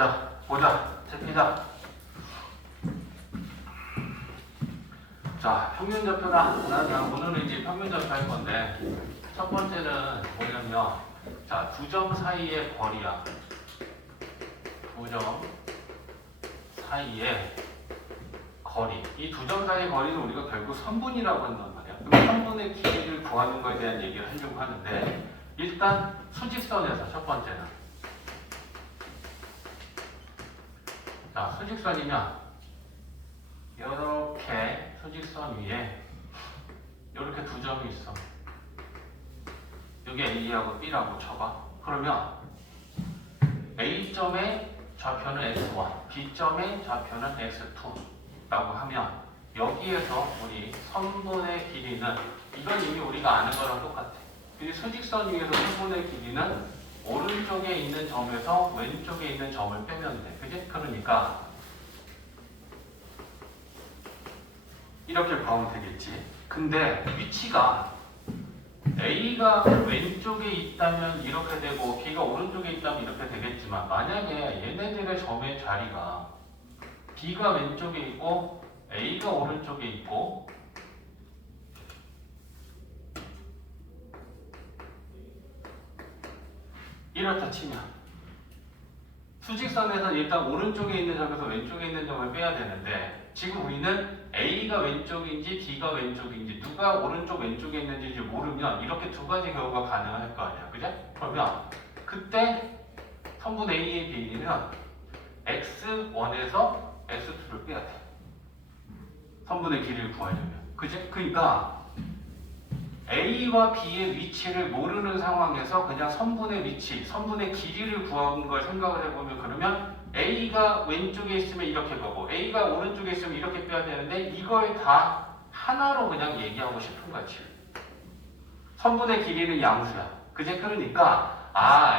자, 보자. 제피자. 자, 평면좌표나 그냥 오늘은 이제 평면좌표 할 건데 첫 번째는 뭐냐면 자, 두 점 사이의 거리야. 두 점 사이의 거리. 이 두 점 사이의 거리는 우리가 결국 선분이라고 한단 말이야. 그럼 선분의 길이를 구하는 것에 대한 얘기를 하려고 하는데 일단 수직선에서 첫 번째는 자, 수직선이면 이렇게 수직선 위에 이렇게 두 점이 있어. 여기 A하고 B라고 쳐봐. 그러면 A점의 좌표는 x1, B점의 좌표는 x2라고 하면 여기에서 우리 선분의 길이는 이건 이미 우리가 아는 거랑 똑같아. 이 수직선 위에서 선분의 길이는 오른쪽에 있는 점에서 왼쪽에 있는 점을 빼면 돼. 그지? 그러니까 이렇게 구하면 되겠지. 근데 위치가 A가 왼쪽에 있다면 이렇게 되고 B가 오른쪽에 있다면 이렇게 되겠지만 만약에 얘네들의 점의 자리가 B가 왼쪽에 있고 A가 오른쪽에 있고 이렇다 치면 수직선에서 일단 오른쪽에 있는 점에서 왼쪽에 있는 점을 빼야 되는데 지금 우리는 A가 왼쪽인지 B가 왼쪽인지 누가 오른쪽 왼쪽에 있는지 모르면 이렇게 두 가지 경우가 가능할 거 아니야. 그죠? 그러면 그때 선분 A의 비리는 x1에서 x2를 빼야 돼. 선분의 길이를 구하려면. 그지? 그러니까 A와 B의 위치를 모르는 상황에서 그냥 선분의 위치, 선분의 길이를 구하는 걸 생각을 해보면 그러면 A가 왼쪽에 있으면 이렇게 가고 A가 오른쪽에 있으면 이렇게 빼야 되는데 이걸 다 하나로 그냥 얘기하고 싶은 거지. 선분의 길이는 양수야. 그제? 그러니까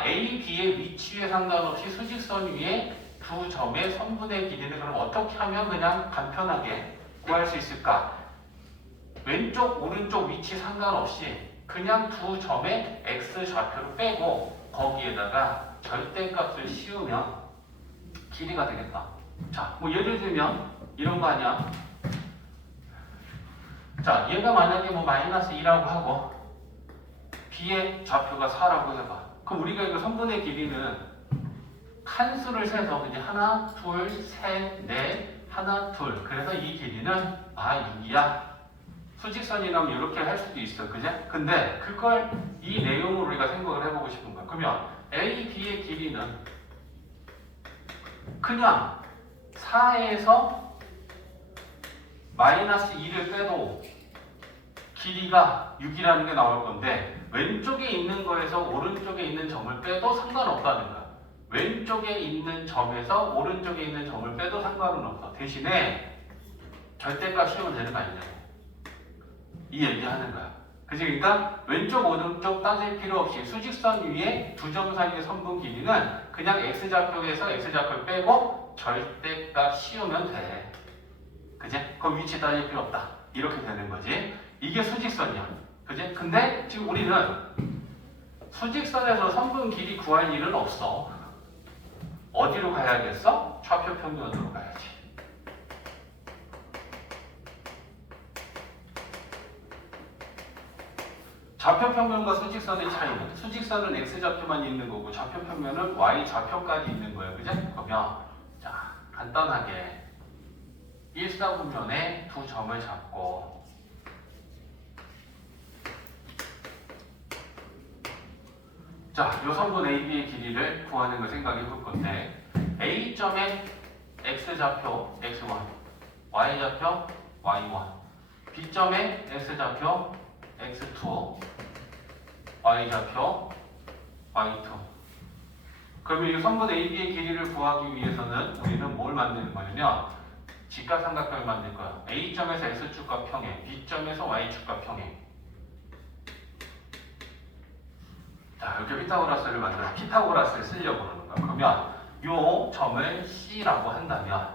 A, B의 위치에 상관없이 수직선 위에 두 점의 선분의 길이는 그럼 어떻게 하면 그냥 간편하게 구할 수 있을까? 왼쪽, 오른쪽 위치 상관없이 그냥 두 점의 x 좌표를 빼고 거기에다가 절대값을 씌우면 길이가 되겠다. 자, 뭐 예를 들면 이런 거 아니야? 자, 얘가 만약에 뭐 마이너스 2라고 하고 B의 좌표가 4라고 해봐. 그럼 우리가 이거 선분의 길이는 칸수를 세서 이제 하나, 둘, 셋, 넷, 하나, 둘. 그래서 이 길이는 6이야. 수직선이라면 이렇게 할 수도 있어. 그제? 근데 그걸 이 내용을 우리가 생각을 해보고 싶은 거야. 그러면 A, B의 길이는 그냥 4에서 마이너스 2를 빼도 길이가 6이라는 게 나올 건데 왼쪽에 있는 거에서 오른쪽에 있는 점을 빼도 상관없다는 거야. 왼쪽에 있는 점에서 오른쪽에 있는 점을 빼도 상관은 없어. 대신에 절대값 씌우면 되는 거 아니냐고. 이 얘기하는 거야. 그치? 그러니까 왼쪽 오른쪽 따질 필요 없이 수직선 위에 두 점 사이의 선분 길이는 그냥 x좌표에서 x좌표를 빼고 절대값 씌우면 돼. 그치? 그럼 위치 따질 필요 없다. 이렇게 되는 거지. 이게 수직선이야. 그치? 근데 지금 우리는 수직선에서 선분 길이 구할 일은 없어. 어디로 가야겠어? 좌표 평면으로 가야지. 좌표평면과 수직선의 차이는 수직선은 x좌표만 있는 거고 좌표평면은 y좌표까지 있는 거예요. 그죠? 그러면 자, 간단하게 일사분면에 두 점을 잡고 자, 요 선분 AB의 길이를 구하는 걸 생각해 볼 건데 A점의 x좌표 x1, y좌표 y1, B점의 x좌표 x2, y좌표 y2. 그러면 이 선분 AB의 길이를 구하기 위해서는 우리는 뭘 만드는 거냐면 직각삼각형을 만들 거야. A점에서 x축과 평행, B점에서 y축과 평행. 자, 이렇게 피타고라스를 만들어서 피타고라스를 쓰려고 그러는 거야. 그러면 이 점을 C라고 한다면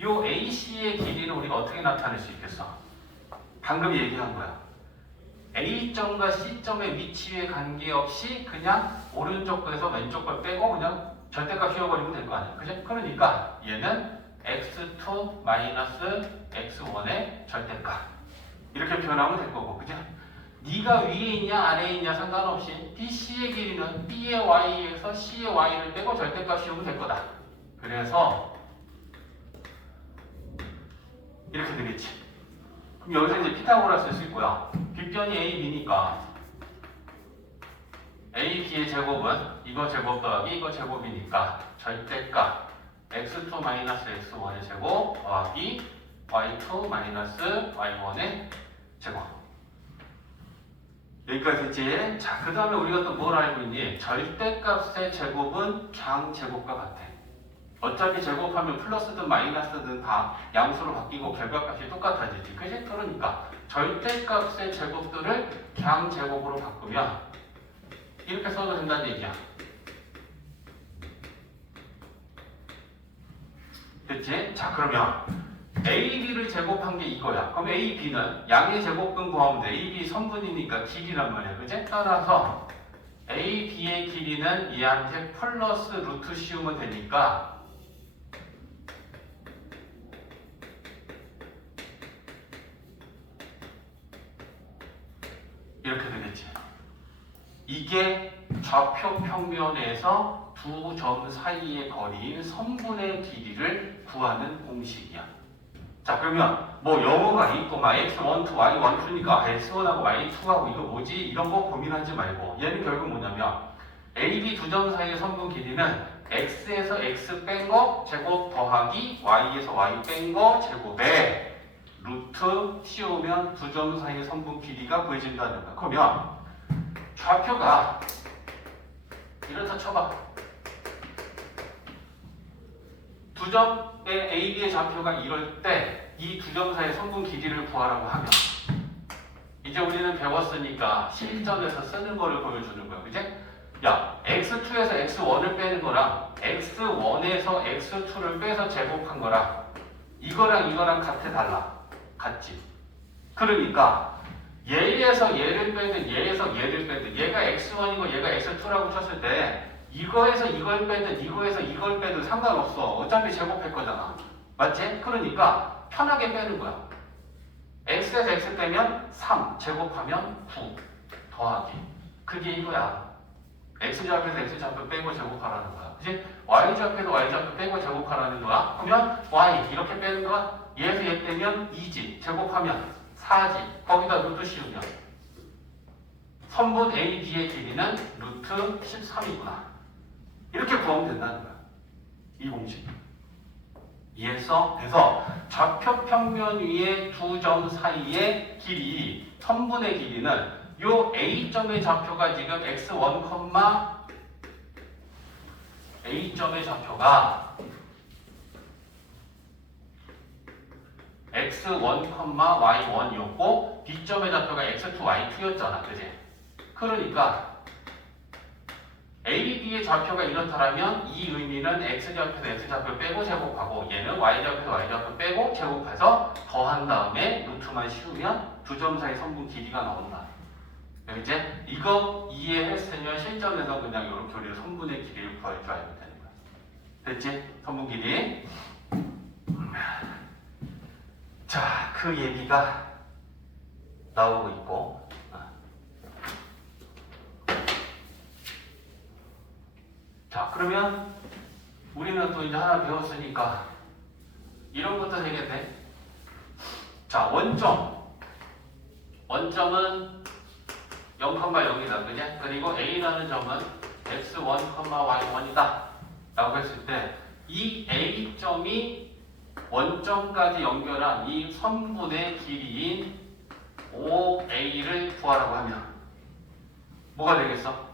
이 AC의 길이는 우리가 어떻게 나타낼 수 있겠어? 방금 얘기한 거야. A점과 C점의 위치에 관계없이 그냥 오른쪽 거에서 왼쪽 걸 빼고 그냥 절대값 씌워버리면 될 거 아니야. 그죠? 그러니까 얘는 x2 마이너스 x1의 절대값. 이렇게 표현하면 될 거고, 그죠? 네가 위에 있냐 아래에 있냐 상관없이 BC의 길이는 B의 Y에서 C의 Y를 빼고 절대값 씌우면 될 거다. 그래서 이렇게 되겠지. 그럼 여기서 이제 피타고라스를 쓸 거야. 빗변이 A, B니까 A, B의 제곱은 이거 제곱 더하기 이거 제곱이니까 절대값 x2 마이너스 x1의 제곱 더하기 y2 마이너스 y1의 제곱. 여기까지 됐지? 자, 그 다음에 우리가 또 뭘 알고 있니? 절대값의 제곱은 그냥 제곱과 같아. 어차피 제곱하면 플러스든 마이너스든 다 양수로 바뀌고 결과값이 똑같아지지. 그지? 그러니까 절대값의 제곱들을 그냥 제곱으로 바꾸면 이렇게 써도 된다는 얘기야. 됐지? 자, 그러면 A, B를 제곱한 게 이거야. 그럼 A, B는 양의 제곱근 구하면 돼. A, B 선분이니까 길이란 말이야. 그치? 따라서 A, B의 길이는 얘한테 플러스 루트 씌우면 되니까 이렇게 되겠지. 이게 좌표 평면에서 두 점 사이의 거리인 선분의 길이를 구하는 공식이야. 자, 그러면 뭐 영어가 있고 막 x1, 2, y1, 2니까 x1하고 y2하고 이거 뭐지? 이런 거 고민하지 말고 얘는 결국 뭐냐면 A, B 두 점 사이의 선분 길이는 x에서 x 뺀 거 제곱 더하기 y에서 y 뺀 거 제곱에 루트 씌우면 두 점 사이의 선분 길이가 구해진다는 거야. 그러면 좌표가 이렇다 쳐봐. 두 점의 A, B의 좌표가 이럴 때 이 두 점 사이의 선분 길이를 구하라고 하면 이제 우리는 배웠으니까 실전에서 쓰는 거를 보여주는 거야. 그치? 야, x2에서 x1을 빼는 거랑 x1에서 x2를 빼서 제곱한 거랑 이거랑 같아 달라? 같지? 그러니까 얘에서 얘를 빼든 얘에서 얘를 빼든 얘가 x1이고 얘가 x2라고 쳤을 때 이거에서 이걸 빼든 이거에서 이걸 빼든 상관없어. 어차피 제곱할 거잖아. 맞지? 그러니까 편하게 빼는 거야. x에서 x 빼면 3, 제곱하면 9 더하기. 그게 이거야. x좌표에서 x좌표 빼고 제곱하라는 거야. 그치? y좌표에서 y좌표 빼고 제곱하라는 거야. 그러면 y 이렇게 빼는 거야. 얘에서 얘 빼면 2지. 제곱하면 4지. 거기다 루트 씌우면 선분 A, B의 길이는 루트 13이구나. 이렇게 구하면 된다는 거야. 이 공식. 이해했어? 그래서 좌표 평면 위에 두 점 사이의 길이, 선분의 길이는 요 A점의 좌표가 지금 x1, A점의 좌표가 x1, y1이었고 B점의 좌표가 x2, y2였잖아. 그지? 그러니까 A, B의 좌표가 이렇다면 이 의미는 x좌표에서 x좌표 빼고 제곱하고 얘는 y좌표에서 y좌표 빼고 제곱해서 더한 다음에 루트만 씌우면 두 점 사이 선분 길이가 나온다. 이제 이거 이해했으면 실전에서 그냥 이렇게 우리 선분의 길이를 구할 줄 알면 되는 거야. 됐지? 선분 길이. 자, 그 얘기가 나오고 있고 자, 그러면 우리는 또 이제 하나 배웠으니까 이런 것도 되겠네. 자, 원점은 0,0이다. 그지? 그리고 A라는 점은 x1, y1이다. 라고 했을 때 이 A점이 원점까지 연결한 이 선분의 길이인 OA를 구하라고 하면 뭐가 되겠어?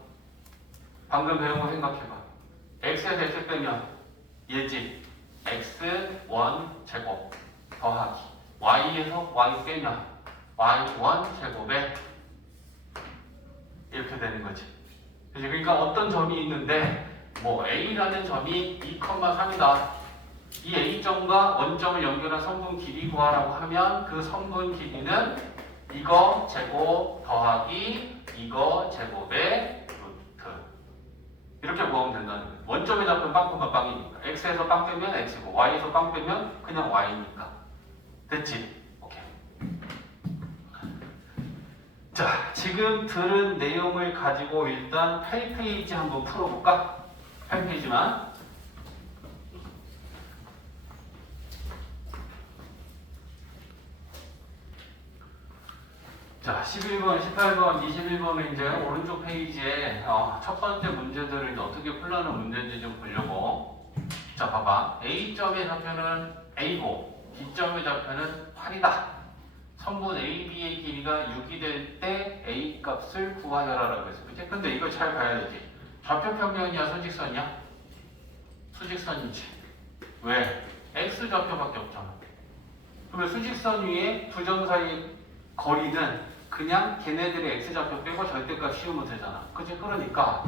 방금 배운 거 생각해봐. x에서 x 빼면 얘지. x1 제곱 더하기 y에서 y 빼면 y1 제곱에 이렇게 되는 거지. 그러니까 어떤 점이 있는데 뭐 A라는 점이 2,3이다. 이 A점과 원점을 연결한 선분 길이 구하라고 하면 그 선분 길이는 이거 제곱 더하기 이거 제곱의 루트. 이렇게 구하면 된다는 거예요. 원점의 좌표는 빵 빵이니까. x에서 빵 빼면 x고 y에서 빵 빼면 그냥 y니까. 됐지? 오케이. 자, 지금 들은 내용을 가지고 일단 8페이지 한번 풀어볼까? 8페이지만. 자, 11번, 18번, 21번은 이제 오른쪽 페이지에 첫 번째 문제들을 이제 어떻게 풀라는 문제인지 좀 보려고. 자, 봐봐. A점의 좌표는 A고 B점의 좌표는 8이다. 선분 AB의 길이가 6이 될 때 A 값을 구하여라라고 했어. 그치? 근데 이걸 잘 봐야 되지. 좌표 평면이야, 수직선이야? 수직선이지. 왜? X 좌표밖에 없잖아. 그러면 수직선 위에 두 점 사이 거리는 그냥 걔네들의 x좌표 빼고 절대값 씌우면 되잖아. 그치? 그러니까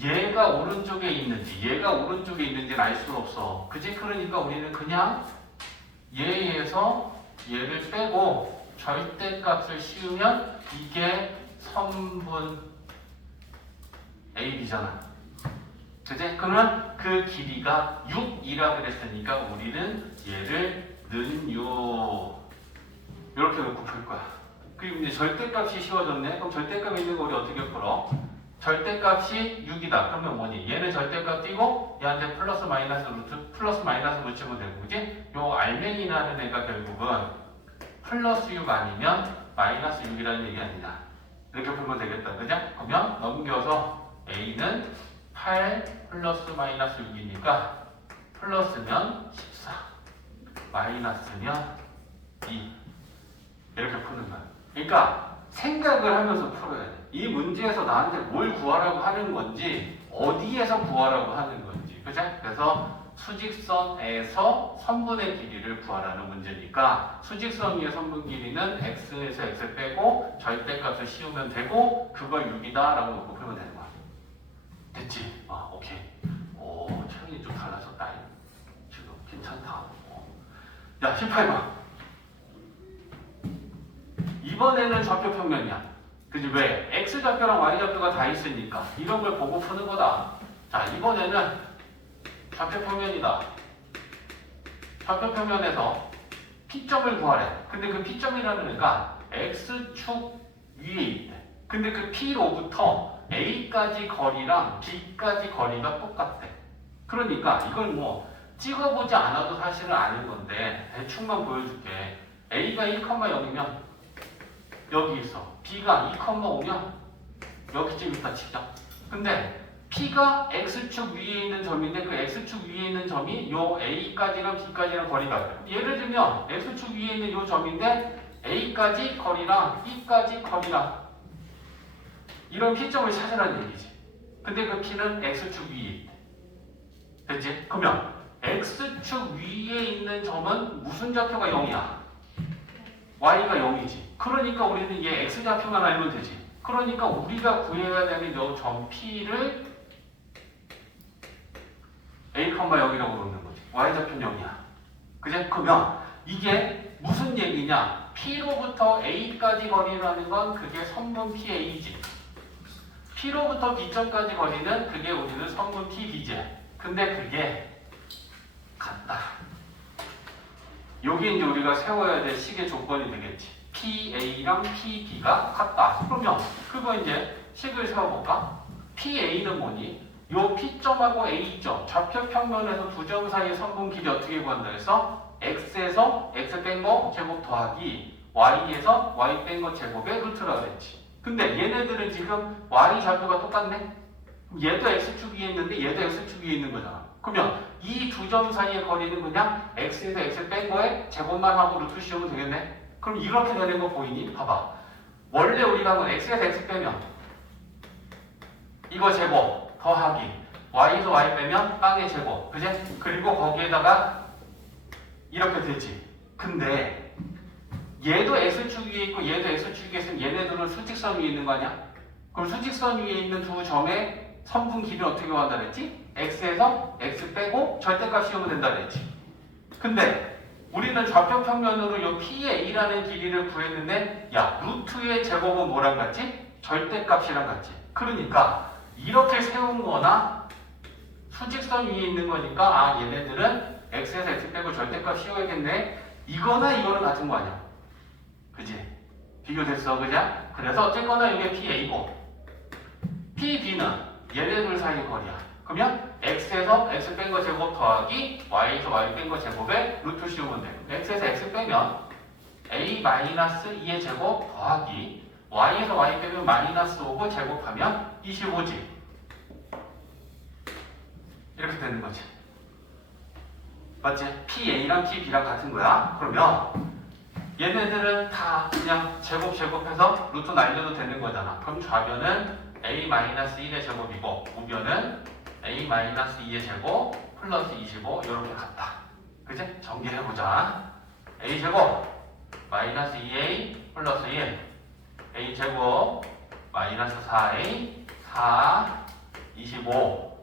얘가 오른쪽에 있는지 얘가 오른쪽에 있는지는 알 수가 없어. 그치? 그러니까 우리는 그냥 얘에서 얘를 빼고 절대값을 씌우면 이게 선분 AB잖아. 그치? 그러면 그 길이가 6이라 그랬으니까 우리는 얘를 는요 이렇게 놓고 풀 거야. 그리고 이제 절대값이 씌워졌네. 그럼 절대값 있는 거 우리 어떻게 풀어? 절대값이 6이다. 그러면 뭐니? 얘는 절대값 띄고 얘한테 플러스 마이너스 루트 플러스 마이너스 붙이면 되고, 그지? 요 알맹이라는 애가 결국은 플러스 6 아니면 마이너스 6이라는 얘기 아니냐. 이렇게 풀면 되겠다. 그죠? 그러면 넘겨서 A는 8 플러스 마이너스 6이니까 플러스면 14 마이너스면 2 이렇게 푸는 거야. 그러니까 생각을 하면서 풀어야 돼. 이 문제에서 나한테 뭘 구하라고 하는 건지 어디에서 구하라고 하는 건지. 그죠? 그래서 수직선에서 선분의 길이를 구하라는 문제니까 수직선 위의 선분 길이는 x에서 x 빼고 절대값을 씌우면 되고 그걸 6이다 라고 놓고 풀면 되는 거야. 됐지? 오케이. 오, 체형이 좀 달라졌다. 지금 괜찮다. 야, 18번. 이번에는 좌표 평면이야. 그지? 왜? x좌표랑 y좌표가 다 있으니까 이런 걸 보고 푸는 거다. 자, 이번에는 좌표 평면이다. 좌표 평면에서 P점을 구하래. 근데 그 P점이라는 애가 x축 위에 있대. 근데 그 P로부터 A까지 거리랑 B까지 거리가 똑같대. 그러니까 이걸 뭐 찍어보지 않아도 사실은 아는 건데 대충만 보여줄게. A가 1,0이면 여기 있어. B가 2,5면 여기쯤 있다 치자. 근데 P가 X축 위에 있는 점인데 그 X축 위에 있는 점이 요 A까지랑 B까지랑 거리가 그래. 예를 들면 X축 위에 있는 요 점인데 A까지 거리랑 B까지 거리랑 이런 P점을 찾으라는 얘기지. 근데 그 P는 X축 위에 있대. 됐지? 그러면 X축 위에 있는 점은 무슨 좌표가 0이야? Y가 0이지. 그러니까 우리는 얘 X좌표만 알면 되지. 그러니까 우리가 구해야 되는 이 점 P를 A,0이라고 놓는 거지. Y좌표는 0이야. 그제? 그러면 이게 무슨 얘기냐? P로부터 A까지 거리라는 건 그게 선분 PA지. P로부터 B점까지 거리는 그게 우리는 선분 PB제. 근데 그게 같다. 여기 이제 우리가 세워야 될 식의 조건이 되겠지. PA랑 PB가 같다. 그러면 그거 이제 식을 세워볼까? PA는 뭐니? 요 P점하고 A점, 좌표 평면에서 두 점 사이의 선분 길이 어떻게 구한다 해서 X에서 X 뺀 거 제곱 더하기 Y에서 Y 뺀 거 제곱의 루트라 그랬지. 근데 얘네들은 지금 Y 좌표가 똑같네? 얘도 X축 위에 있는데 얘도 X축 위에 있는 거잖아. 그러면 이 두 점 사이의 거리는 그냥 X에서 X 뺀 거에 제곱만 하고 루트 씌우면 되겠네? 그럼 이렇게 되는 거 보이니? 봐봐. 원래 우리가 한건 X에서 X 빼면 이거 제곱 더하기 Y에서 Y 빼면 빵의 제곱. 그제? 그리고 거기에다가 이렇게 되지. 근데 얘도 X축 위에 있고 얘도 X축 위에 있으면 얘네들은 수직선 위에 있는 거 아니야? 그럼 수직선 위에 있는 두 점의 선분 길이를 어떻게 구한다 그랬지? X에서 X 빼고 절대값 씌우면 된다 그랬지. 근데 우리는 좌표 평면으로 요 PA라는 길이를 구했는데 야, 루트의 제곱은 뭐랑 같지? 절대값이랑 같지. 그러니까 이렇게 세운 거나 수직선 위에 있는 거니까 아 얘네들은 x에서 x 빼고 절대값 씌워야겠네. 이거나 이거는 같은 거 아니야. 그지? 비교됐어, 그죠? 그래서 어쨌거나 이게 PA고 PB는 얘네들 사이 거리야. 그러면 x에서 x 뺀 거 제곱 더하기 y에서 y 뺀 거 제곱에 루트 씌우면 돼. x에서 x 빼면 a-2의 제곱 더하기 y에서 y 빼면 마이너스 5고 제곱하면 25지. 이렇게 되는 거지. 맞지? PA랑 PB랑 같은 거야. 그러면 얘네들은 다 그냥 제곱해서 루트 날려도 되는 거잖아. 그럼 좌변은 a-1의 제곱이고 우변은 a-2의 제곱 플러스 25 이렇게 같다. 그치? 정리해보자. a 제곱 마이너스 2a 플러스 1 a 제곱 마이너스 4a 4 25.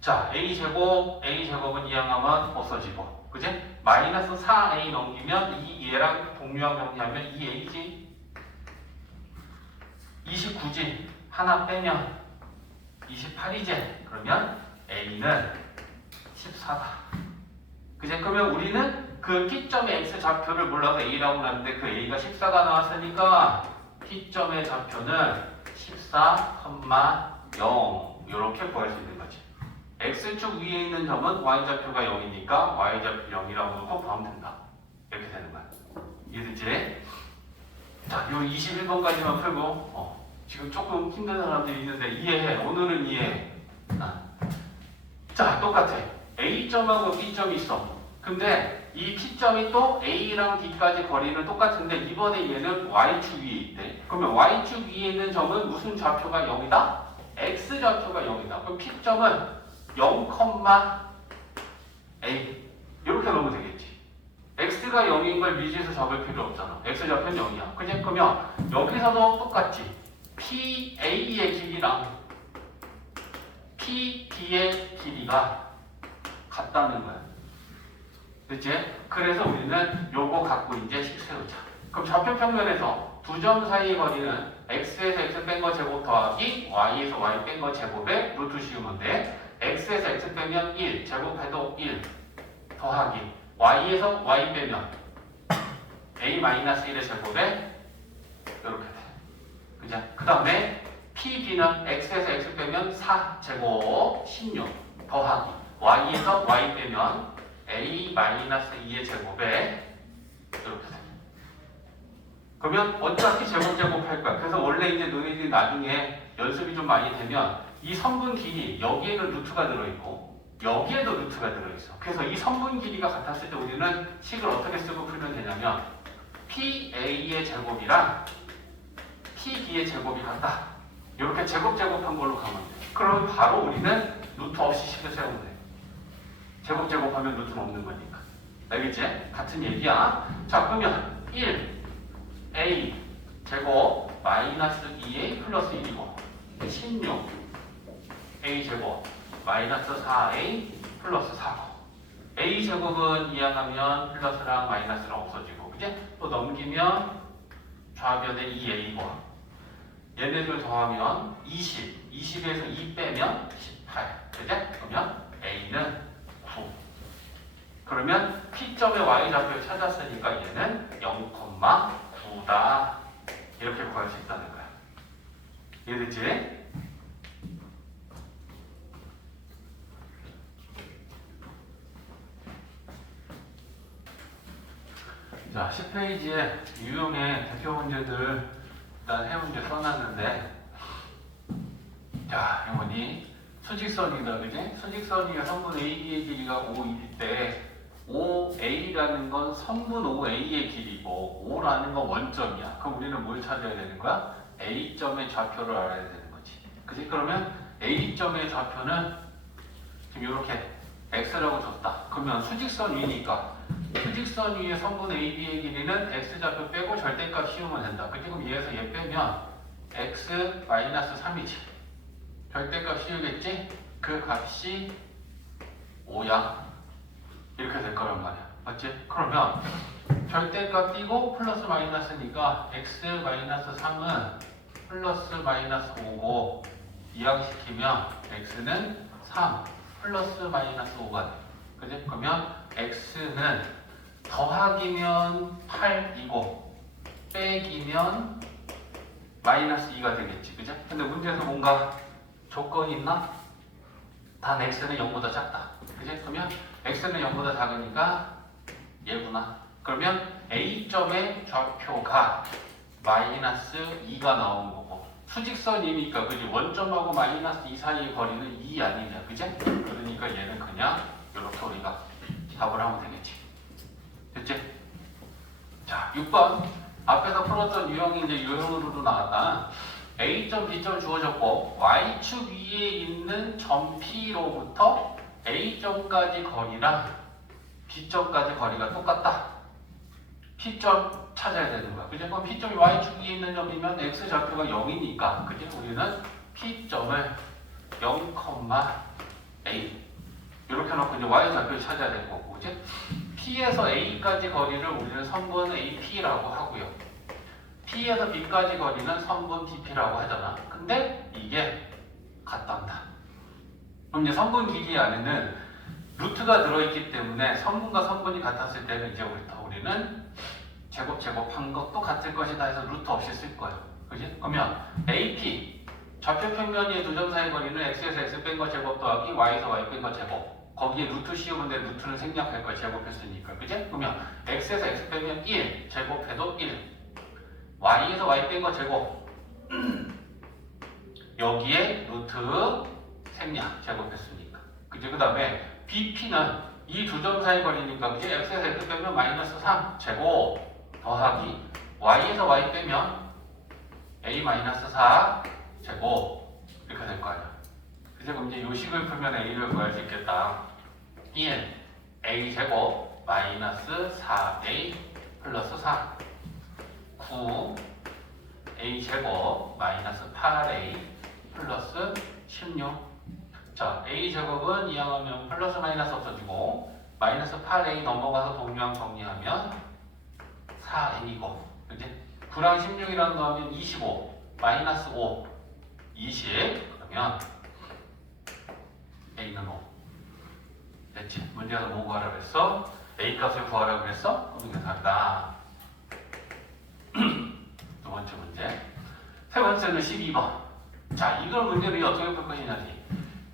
자, a제곱은 이항하면 없어지고 그치? 마이너스 4a 넘기면 얘랑 동류항 정리하면 2a지 29지 하나 빼면 28이지. 그러면 a는 14다. 그치? 그러면 우리는 그 P점의 x 좌표를 몰라서 a라고 하는데 그 a가 14가 나왔으니까 P점의 좌표는 14,0 이렇게 구할 수 있는 거지. x축 위에 있는 점은 y좌표가 0이니까 y좌표 0이라고 놓고 구하면 된다. 이렇게 되는 거야. 이해되지? 자, 요 21번까지만 풀고 지금 조금 힘든 사람들이 있는데 이해해. 오늘은 이해해. 자, 똑같아. A점하고 B점이 있어. 근데 이 P점이 또 A랑 D까지 거리는 똑같은데 이번에 얘는 Y축 위에 있대. 그러면 Y축 위에 있는 점은 무슨 좌표가 0이다? X좌표가 0이다. 그럼 P점은 0, A 이렇게 넣으면 되겠지. X가 0인 걸 미지에서 잡을 필요 없잖아. X좌표는 0이야. 그치? 그러면 여기서도 똑같지. PA의 길이랑 PB의 길이가 같다는 거야. 그치? 그래서 우리는 요거 갖고 이제 식 세우자. 그럼 좌표 평면에서 두 점 사이의 거리는 x에서 x 뺀 거 제곱 더하기 y에서 y 뺀 거 제곱에 루트 씌우면 돼. x에서 x 빼면 1, 제곱해도 1 더하기 y에서 y 빼면 a-1의 제곱에 이렇게 돼. 그죠? 그 다음에 PB는 x에서 x 빼면 4 제곱 16 더하기 y에서 y 빼면 a-2의 제곱에 이렇게 돼. 그러면 어차피 제곱할 거야. 그래서 원래 이제 너희들이 나중에 연습이 좀 많이 되면 이 선분 길이 여기에는 루트가 들어있고 여기에도 루트가 들어있어. 그래서 이 선분 길이가 같았을 때 우리는 식을 어떻게 쓰고 풀면 되냐면 PA의 제곱이랑 PB의 제곱이 같다. 이렇게 제곱한 걸로 가면 돼. 그러면 바로 우리는 루트 없이 식을 세우면 돼. 제곱하면 루트는 없는 거니까. 알겠지? 같은 얘기야. 자, 그러면 1A 제곱 마이너스 2A 플러스 1이고 16 A 제곱 마이너스 4A 플러스 4고 A 제곱은 이항하면 플러스랑 마이너스랑 없어지고 그지? 또 넘기면 좌변에 2A고 얘네들 더하면 20 20에서 2 빼면 18 그지? 그러면 A는 9 그러면 P점의 Y좌표를 찾았으니까 얘는 0,9다 이렇게 구할 수 있다는 거야. 이해됐지? 자, 10페이지에 유형의 대표 문제들 일단 해문제 써놨는데 자, 이거니 수직선이다, 그지? 수직선 위에 선분 AB의 길이가 5일 때 5A라는 건 선분 5A의 길이고 5라는 건 원점이야. 그럼 우리는 뭘 찾아야 되는 거야? A점의 좌표를 알아야 되는 거지. 그지? 그러면 A점의 좌표는 지금 이렇게 X라고 줬다. 그러면 수직선 위니까 수직선 위에 선분 AB의 길이는 X좌표 빼고 절대값 씌우면 된다. 그치? 그럼 얘에서 얘 빼면 X-3이지. 절대값 씌우겠지? 그 값이 5야. 이렇게 될 거란 말이야. 맞지? 그러면 절대값 띄고 플러스 마이너스니까 X-3은 플러스 마이너스 5고 이항시키면 x는 3 플러스 마이너스 5가 돼. 그지? 그러면 x는 더하기면 8이고 빼기면 마이너스 2가 되겠지. 그죠? 근데 문제에서 뭔가 조건이 있나? 단 x는 0보다 작다. 그지? 그러면 x는 0보다 작으니까 얘구나. 그러면 A점의 좌표가 마이너스 2가 나온 거고 수직선이니까 그지? 원점하고 마이너스 2 사이의 거리는 2 아니냐. 그지? 그러니까 얘는 그냥 이렇게 우리가 답을 하면 되겠지. 됐지? 자, 6번 앞에서 풀었던 유형이 이제 유형으로도 나왔다. A점, B점 주어졌고 Y축 위에 있는 점 P로부터 A점까지 거리랑 B점까지 거리가 똑같다. P점 찾아야 되는 거야. 그죠? 그럼 P점이 Y축 위에 있는 점이면 X 좌표가 0이니까 그죠? 우리는 P점을 0, A 이렇게 놓고 이제 Y 좌표를 찾아야 될 거고 그지? P에서 A까지 거리를 우리는 선분 AP라고 하고요. P에서 B까지 거리는 선분 BP라고 하잖아. 근데 이게 같단다. 그럼 이제 선분 길이 안에는 루트가 들어있기 때문에 선분과 선분이 같았을 때는 이제 우리는 제곱한 것도 같을 것이다 해서 루트 없이 쓸 거예요. 그지? 그러면 AP 좌표 평면의 두 점 사이 거리는 x에서 x 뺀 거 제곱 더하기 y에서 y 뺀 거 제곱. 거기에 루트 씌우는데 루트는 생략할 걸 제곱했으니까. 그지? 그러면 x에서 x 빼면 1 제곱해도 1 y에서 y 뺀 거 제곱 여기에 루트 생략 제곱했으니까. 그지? 그 다음에 BP는 이 두 점 사이 거리니까 그지? x에서 x 빼면 마이너스 3 제곱 더하기 y에서 y 빼면 a 마이너스 4 제곱 이렇게 될 거 아니야. 그래서 그럼 이제 요 식을 풀면 a를 구할 수 있겠다. 1 a 제곱 마이너스 4a 플러스 4 9 a 제곱 마이너스 8a 플러스 16. 자, a 제곱은 이항하면 플러스 마이너스 없어지고 마이너스 8a 넘어가서 동류항 정리하면 4a고 그치? 9랑 16이랑 더하면 25 마이너스 5 20 그러면 a는 5 됐지? 문제에서 뭐 구하라 그랬어? a 값을 구하라 그랬어? 그럼 이게 답이다. 두 번째 문제. 세 번째는 12번. 자, 이걸 문제를 어떻게 풀 것이냐지.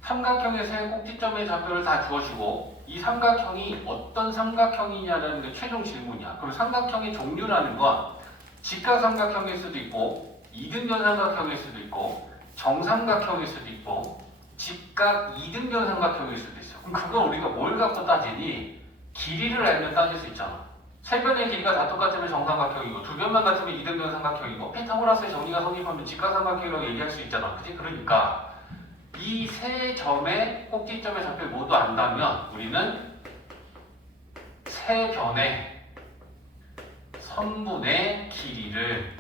삼각형의 세 꼭지점의 좌표를 다 주어주고 이 삼각형이 어떤 삼각형이냐라는 게 최종 질문이야. 그럼 삼각형의 종류라는 건 직각삼각형일 수도 있고 이등변 삼각형일 수도 있고 정삼각형일 수도 있고 직각 이등변 삼각형일 수도 있어. 그럼 그걸 우리가 뭘 갖고 따지니? 길이를 알면 따질 수 있잖아. 세 변의 길이가 다 똑같으면 정삼각형이고 두 변만 같으면 이등변 삼각형이고 피타고라스의 정리가 성립하면 직각삼각형이라고 얘기할 수 있잖아. 그치? 그러니까 이 세 점의 꼭지점의 좌표를 모두 안다면 우리는 세 변의 선분의 길이를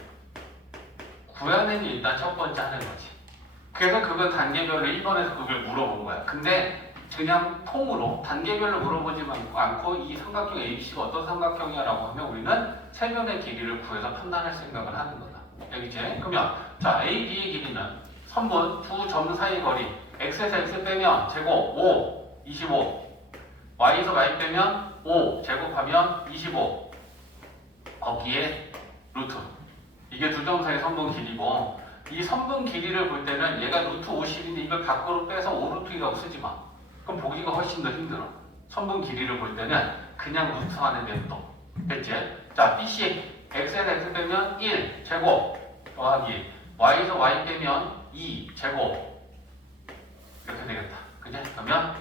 구하는 게 일단 첫 번째 하는 거지. 그래서 그건 단계별로 1번에서 그걸 물어본 거야. 근데 그냥 통으로 단계별로 물어보지 않고 이 삼각형 ABC가 어떤 삼각형이야 라고 하면 우리는 세 변의 길이를 구해서 판단할 생각을 하는 거다. 알겠지? 그러면 자 AB의 길이는 선분 두 점 사이 거리 x에서 x 빼면 제곱 5 25 y에서 y 빼면 5 제곱하면 25 거기에 루트 이게 두 점 사이 선분 길이고 이 선분 길이를 볼 때는 얘가 루트 50인데 이걸 밖으로 빼서 5루트이라고 쓰지 마. 그럼 보기가 훨씬 더 힘들어. 선분 길이를 볼 때는 그냥 루트 안에 냅둬. 됐지? 자, BC x에서 x 빼면 1 제곱 더하기 y에서 y 빼면 2 제곱 이렇게 되겠다. 그지? 그러면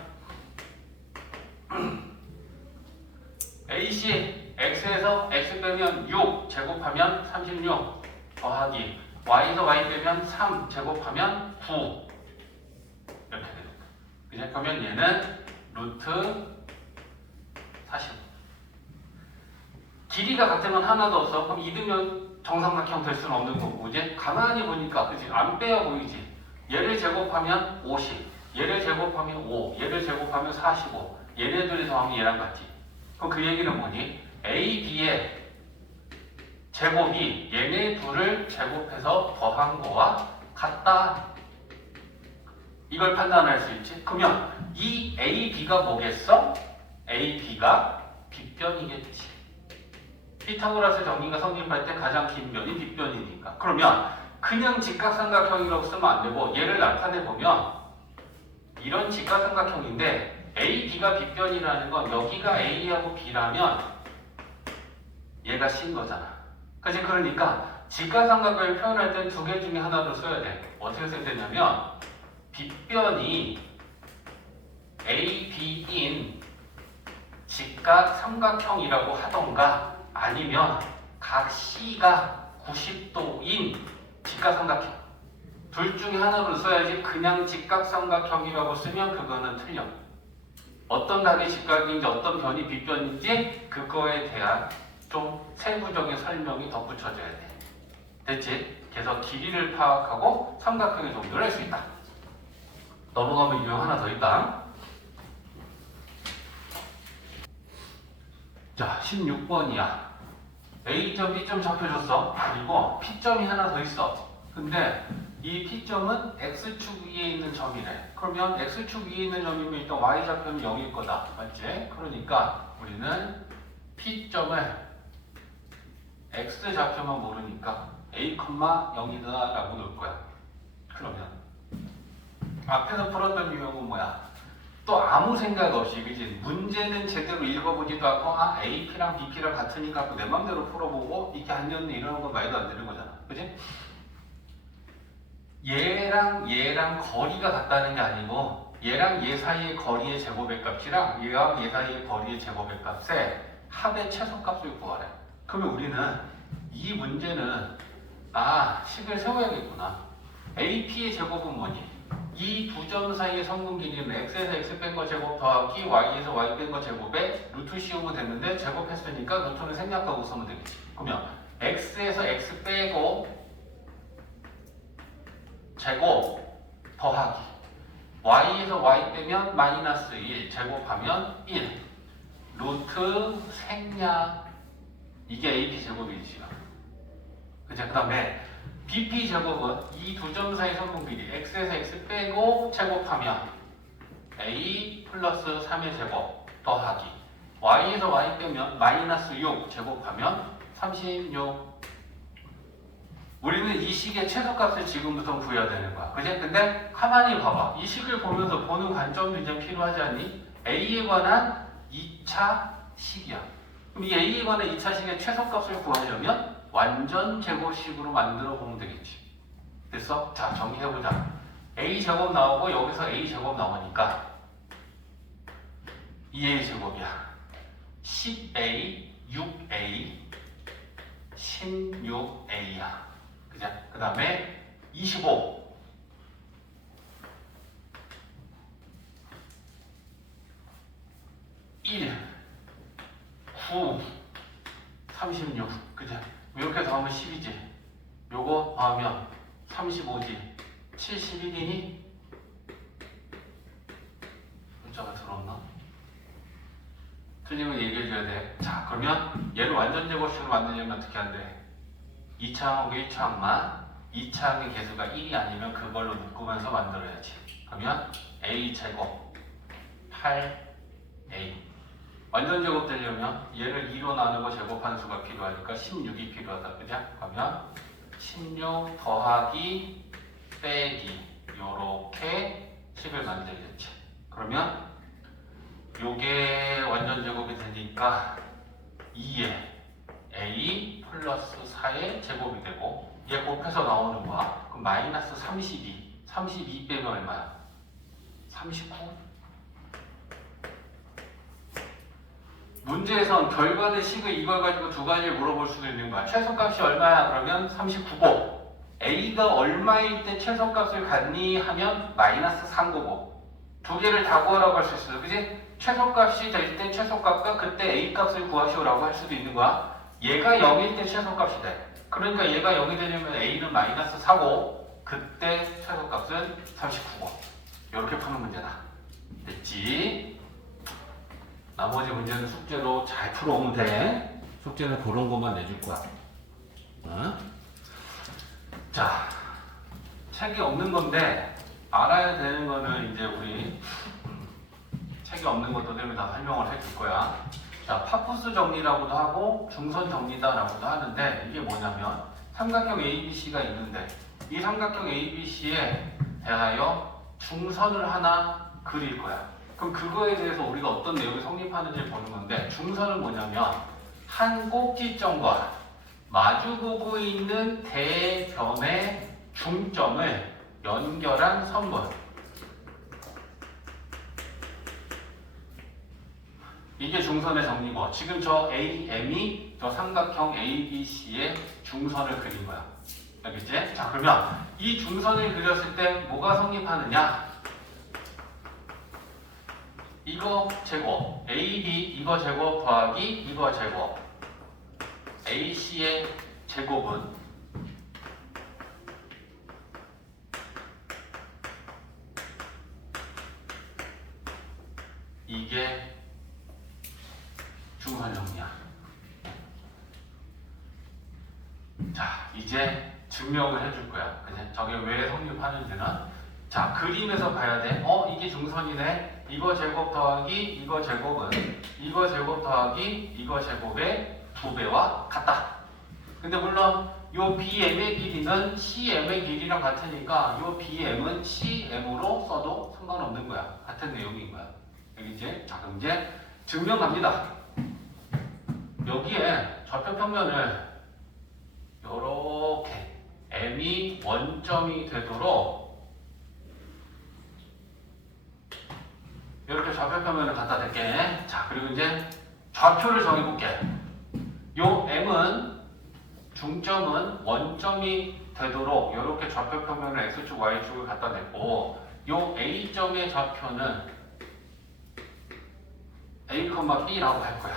AC x에서 x 빼면 6 제곱하면 36 더하기 y에서 y 빼면 3 제곱하면 9 이렇게 되겠다. 그지? 그러면 얘는 루트 45 길이가 같으면 하나도 없어. 그럼 이등변 정삼각형 될 수는 없는 거고 이제 가만히 보니까 그치? 안 빼어 보이지? 얘를 제곱하면 50 얘를 제곱하면 5 얘를 제곱하면 45 얘네들이 더하면 얘랑 같지. 그럼 그 얘기는 뭐니? A, B의 제곱이 얘네 둘을 제곱해서 더한 거와 같다. 이걸 판단할 수 있지. 그러면 이 A, B가 뭐겠어? A, B가 빗변이겠지. 피타고라스 정리가 성립할 때 가장 긴 변이 빗변이니까. 그러면 그냥 직각삼각형이라고 쓰면 안 되고 얘를 나타내 보면 이런 직각삼각형인데 A, B가 빗변이라는 건 여기가 A하고 B라면 얘가 C인 거잖아. 그치? 그러니까 직각삼각형을 표현할 땐 두 개 중에 하나를 써야 돼. 어떻게 써야 되냐면 빗변이 A, B인 직각삼각형이라고 하던가 아니면 각 C가 90도인 직각삼각형 둘 중에 하나를 써야지. 그냥 직각삼각형이라고 쓰면 그거는 틀려. 어떤 각이 직각인지 어떤 변이 빗변인지 그거에 대한 좀 세부적인 설명이 덧붙여져야 돼. 됐지? 그래서 길이를 파악하고 삼각형의 종류를 알 수 있다. 넘어가면 유형 하나 더 있다. 자, 16번이야. A점, B점 잡혀줬어. 그리고 P점이 하나 더 있어. 근데 이 P점은 X축 위에 있는 점이래. 그러면 X축 위에 있는 점이면 일단 Y좌표는 0일 거다. 맞지? 그러니까 우리는 P점을 X좌표만 모르니까 A, 0이다 라고 놓을 거야. 그러면 앞에서 풀었던 유형은 뭐야? 또 아무 생각 없이, 그지? 문제는 제대로 읽어보지도 않고 A, P랑 B, P랑 같으니까 내 맘대로 풀어보고 이게 아니었네 이러는 건 말도 안 되는 거잖아. 그지? 얘랑 거리가 같다는 게 아니고 얘랑 얘 사이의 거리의 제곱의 값이랑 얘랑 얘 사이의 거리의 제곱의 값의 합의 최소값을 구하래. 그러면 우리는 이 문제는 식을 세워야겠구나. AP의 제곱은 뭐니? 이 두 점 사이의 성분 길이는 x에서 x 뺀 거 제곱 더하기 y에서 y 뺀 거 제곱에 루트 씌우면 됐는데 제곱했으니까 루트는 생략하고 쓰면 되겠지. 그러면 x에서 x 빼고 제곱 더하기 y에서 y 빼면 마이너스 1 제곱하면 1 루트 생략 이게 AP 제곱이지. 그죠? 그 다음에 BP 제곱은 이 두 점 사이 성분 길이 x에서 x 빼고 제곱하면 a 플러스 3의 제곱 더하기 y에서 y 빼면 마이너스 6 제곱하면 36. 우리는 이 식의 최소값을 지금부터 구해야 되는 거야. 그지? 근데 가만히 봐봐. 이 식을 보면서 보는 관점이 좀 필요하지 않니? A에 관한 2차 식이야. 그럼 이 A에 관한 2차 식의 최소값을 구하려면 완전 제곱식으로 만들어 보면 되겠지. 됐어? 자, 정리해보자. A 제곱 나오고 여기서 A 제곱 나오니까 2A 제곱이야. 10A, 6A, 16A야. 그죠? 그 다음에 25 1 9 36 그죠? 이렇게 더하면 10이지. 요거 더하면 35지. 71이니? 문자가 들어왔나? 틀리면 얘기해줘야 돼. 자, 그러면 얘를 완전 제곱식으로 만들려면 어떻게 한대? 2차항하고 1차항만 2차항의 개수가 1이 아니면 그걸로 묶으면서 만들어야지. 그러면 A 제곱 8A 완전 제곱 되려면 얘를 2로 나누고 제곱하는 수가 필요하니까 16이 필요하다. 그죠? 그러면 16 더하기 빼기 요렇게 식을 만들겠지. 그러면 요게 완전 제곱이 되니까 2에 A 플러스 4의 제곱이 되고 얘 곱해서 나오는 거야. 그럼 마이너스 32 32 빼면 얼마야? 39? 문제에선 결과의 식을 이걸 가지고 두 가지를 물어볼 수도 있는 거야. 최소값이 얼마야? 그러면 39고 A가 얼마일 때 최소값을 갖니? 하면 마이너스 3고고 두 개를 다 구하라고 할 수 있어. 그지? 최소값이 될 때 최소값과 그때 A 값을 구하시오라고 할 수도 있는 거야. 얘가 0일 때 최소값이 돼. 그러니까 얘가 0이 되려면 A는 마이너스 4고 그때 최소값은 39고 이렇게 푸는 문제다. 됐지? 나머지 문제는 숙제로 잘 풀어오면 돼. 숙제는 그런 것만 내줄 거야. 자, 책이 없는 건데 알아야 되는 거는 이제 우리 책이 없는 것도 때문에 다 설명을 해줄 거야. 자, 파푸스 정리라고도 하고 중선 정리다라고도 하는데 이게 뭐냐면 삼각형 ABC가 있는데 이 삼각형 ABC에 대하여 중선을 하나 그릴 거야. 그럼 그거에 대해서 우리가 어떤 내용이 성립하는지 보는 건데 중선은 뭐냐면 한 꼭지점과 마주보고 있는 대변의 중점을 연결한 선분. 이게 중선의 정리고 지금 저 AM이 저 삼각형 ABC의 중선을 그린 거야. 알겠지? 자, 그러면 이 중선을 그렸을 때 뭐가 성립하느냐? 이거 제곱 AB 이거 제곱 더하기 이거 제곱 AC의 제곱은 이게 중선 정리야. 자, 이제 증명을 해줄 거야. 그지? 저게 왜 성립하는지는 자, 그림에서 봐야 돼. 이게 중선이네. 이거 제곱 더하기 이거 제곱은 이거 제곱 더하기 이거 제곱의 2배와 같다. 근데 물론 요 BM의 길이는 CM의 길이랑 같으니까 요 BM은 CM으로 써도 상관없는 거야. 같은 내용인 거야. 알겠지? 자, 그럼 이제 증명 갑니다. 여기에 좌표평면을 요렇게 M이 원점이 되도록 이렇게 좌표평면을 갖다 댈게. 자, 그리고 이제 좌표를 정해볼게. 요 M은 중점은 원점이 되도록 이렇게 좌표평면을 X축, Y축을 갖다 냈고 요 A점의 좌표는 A, B라고 할 거야.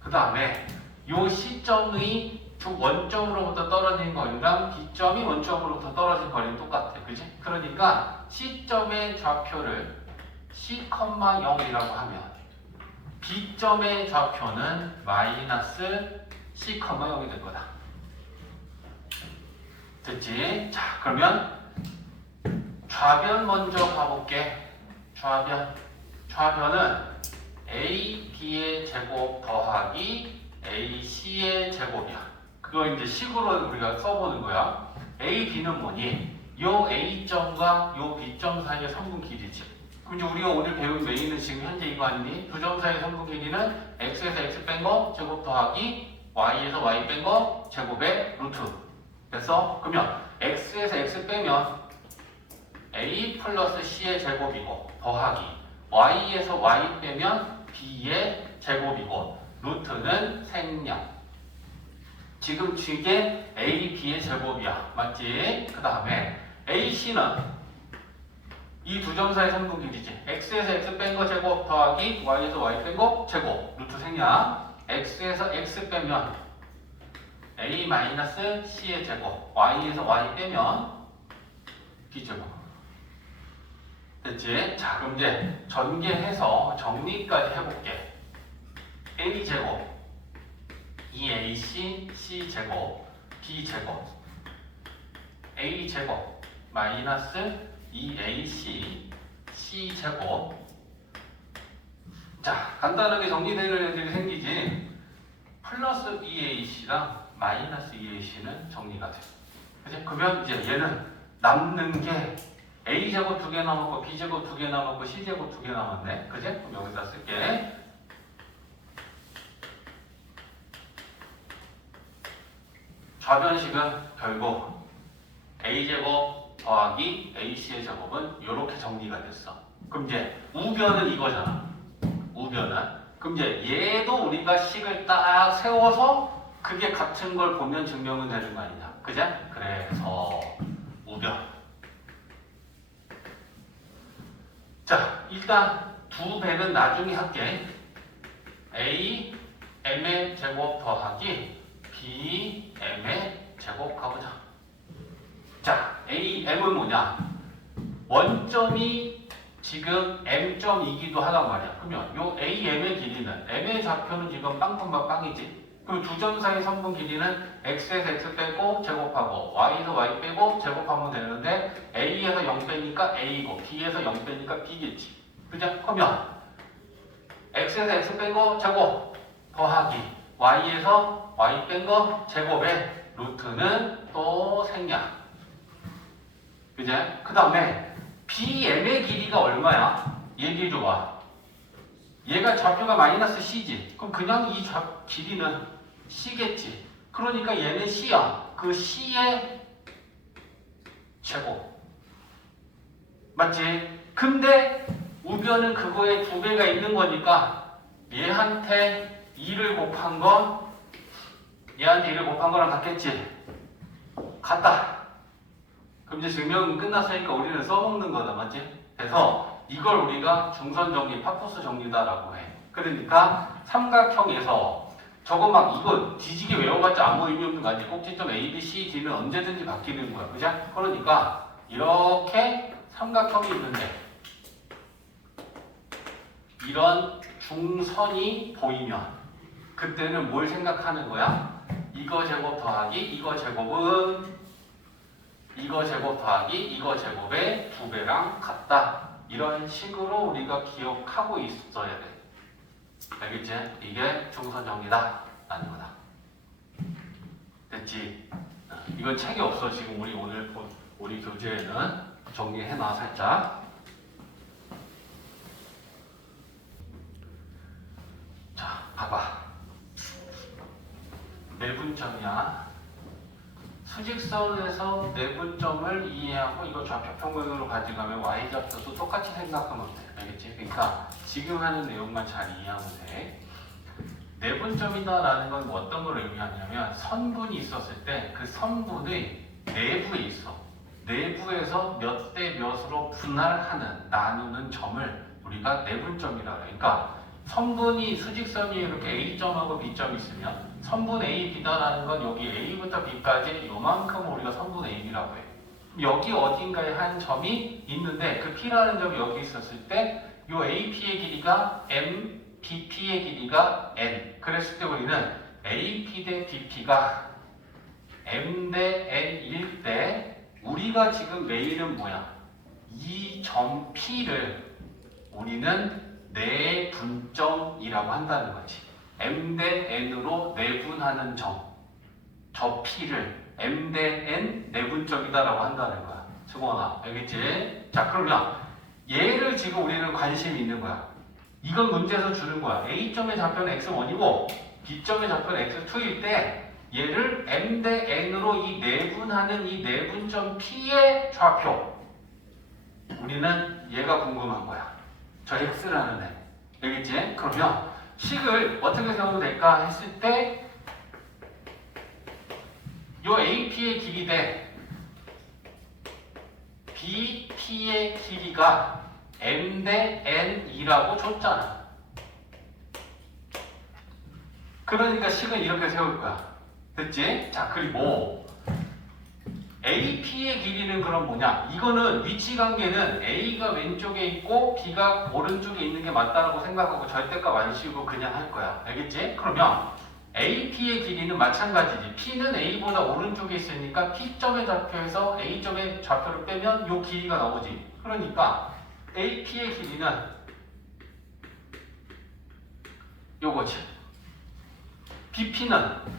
그 다음에 요 C점의 원점으로부터 떨어진 거리랑 B점이 원점으로부터 떨어진 거리는 똑같아. 그지? 그러니까 C점의 좌표를 C,0이라고 하면 B점의 좌표는 마이너스 C,0이 될 거다. 됐지? 자, 그러면 좌변 먼저 봐볼게. 좌변은 AB의 제곱 더하기 AC의 제곱이야. 그거 이제 식으로 우리가 써보는 거야. AB는 뭐니? 요 A점과 요 B점 사이의 선분 길이지. 그럼 이제 우리가 오늘 배운 메인은 지금 현재 이거 아니니? 두 점 사이의 선분 길이는 X에서 X 뺀 거 제곱 더하기 Y에서 Y 뺀 거 제곱의 루트. 됐어? 그러면 X에서 X 빼면 A 플러스 C의 제곱이고 더하기 Y에서 Y 빼면 B의 제곱이고 루트는 생략. 지금 이게 A, B의 제곱이야. 맞지? 그 다음에 AC는 이 두 점 사이 선분 길이지. X에서 X 뺀 거 제곱 더하기 Y에서 Y 뺀 거 제곱 루트 생략. X에서 X 빼면 A 마이너스 C의 제곱 Y에서 Y 빼면 B 제곱. 됐지? 자, 그럼 이제 전개해서 정리까지 해볼게. A 제곱 2AC C 제곱 B 제곱 A 제곱 마이너스 2AC C 제곱. 자, 간단하게 정리되는 애들이 생기지. 플러스 2AC랑 마이너스 2AC는 정리가 돼. 그치? 그러면 이제 얘는 남는 게 A제곱 2개 남았고 B제곱 2개 남았고 C제곱 2개 남았네. 그치? 그럼 여기다 쓸게. 좌변식은 결국 A제곱 더하기 AC의 제곱은 이렇게 정리가 됐어. 그럼 이제 우변은 이거잖아. 우변은. 그럼 이제 얘도 우리가 식을 딱 세워서 그게 같은 걸 보면 증명은 되는 거 아니냐. 그죠? 그래서 우변. 자, 일단 두 배는 나중에 할게. A, M의 제곱 더하기 B, M의 제곱 가보자. 자, A, M은 뭐냐? 원점이 지금 M점이기도 하단 말이야. 그러면 요 A, M의 길이는 M의 좌표는 지금 빵, 빵이지? 그럼 두 점 사이 선분 길이는 x에서 x 빼고 제곱하고 y에서 y 빼고 제곱하면 되는데 a에서 0 빼니까 a고 b에서 0 빼니까 b겠지. 그죠? 그러면 x에서 x 뺀 거 제곱 더하기 y에서 y 뺀 거 제곱에 루트는 또 생략. 그죠? 그 다음에 bm의 길이가 얼마야? 얘기해줘봐. 얘가 좌표가 마이너스 c지. 그럼 그냥 이 길이는 c겠지. 그러니까 얘는 c야. 그 c의 제곱. 맞지? 근데 우변은 그거에 2배가 있는 거니까 얘한테 2를 곱한 건 얘한테 1을 곱한 거랑 같겠지? 같다. 그럼 이제 증명은 끝났으니까 우리는 써먹는 거다. 맞지? 그래서 이걸 우리가 중선 정리, 파푸스 정리다라고 해. 그러니까 삼각형에서 저거 막 이거 뒤지게 외워봤자 아무 의미 없는 거 아니야. 꼭지점 A, B, C, D는 언제든지 바뀌는 거야. 그죠? 그러니까 이렇게 삼각형이 있는데 이런 중선이 보이면 그때는 뭘 생각하는 거야? 이거 제곱 더하기 이거 제곱은 이거 제곱 더하기 이거 제곱의 2배랑 같다. 이런 식으로 우리가 기억하고 있어야 돼. 알겠지? 이게 중선 정리다 라는 거다. 됐지? 이건 책이 없어. 지금 우리 교재에는 정리해놔 살짝. 자, 봐봐. 내분점이야. 수직선에서 내분점을 이해하고 이거 좌표평면으로 가져가면 y좌표도 똑같이 생각하면 돼. 알겠지? 그러니까 지금 하는 내용만 잘 이해하면 돼. 내분점이다라는 건 어떤 걸 의미하냐면 선분이 있었을 때 그 선분의 내부에 있어. 내부에서 몇 대 몇으로 분할하는, 나누는 점을 우리가 내분점이라고 해. 그러니까 선분이 수직선이 이렇게 A점하고 B점이 있으면 선분 A, B다라는 건 여기 A부터 B까지 요만큼 우리가 선분 AB라고 해. 여기 어딘가에 한 점이 있는데 그 P라는 점이 여기 있었을 때 요 AP의 길이가 M, BP의 길이가 N. 그랬을 때 우리는 AP 대 BP가 M 대 N일 때 우리가 지금 메일은 뭐야? 이 점 P를 우리는 내분점이라고 한다는 거지. M 대 N으로 내분하는 점, 저 P를 M 대 N 내분점이다라고 한다는 거야. 승원아, 알겠지? 자, 그러면 얘를 지금 우리는 관심이 있는 거야. 이건 문제에서 주는 거야. A점의 좌표는 x1이고 B점의 좌표는 x2일 때 얘를 M 대 N으로 이 내분하는 이 내분점 P의 좌표, 우리는 얘가 궁금한 거야. 저 x라는 애. 알겠지? 그러면 식을 어떻게 세우면 될까 했을 때 요 AP의 길이 대 BP의 길이가 M 대 N이라고 줬잖아. 그러니까 식은 이렇게 세울 거야. 됐지? 자, 그리고 AP의 길이는 그럼 뭐냐? 이거는 위치 관계는 A가 왼쪽에 있고 B가 오른쪽에 있는 게 맞다라고 생각하고 절대값 안 씌우고 그냥 할 거야. 알겠지? 그러면 AP의 길이는 마찬가지지. P는 A보다 오른쪽에 있으니까 P점의 좌표에서 A점의 좌표를 빼면 요 길이가 나오지. 그러니까 AP의 길이는 요거지. BP는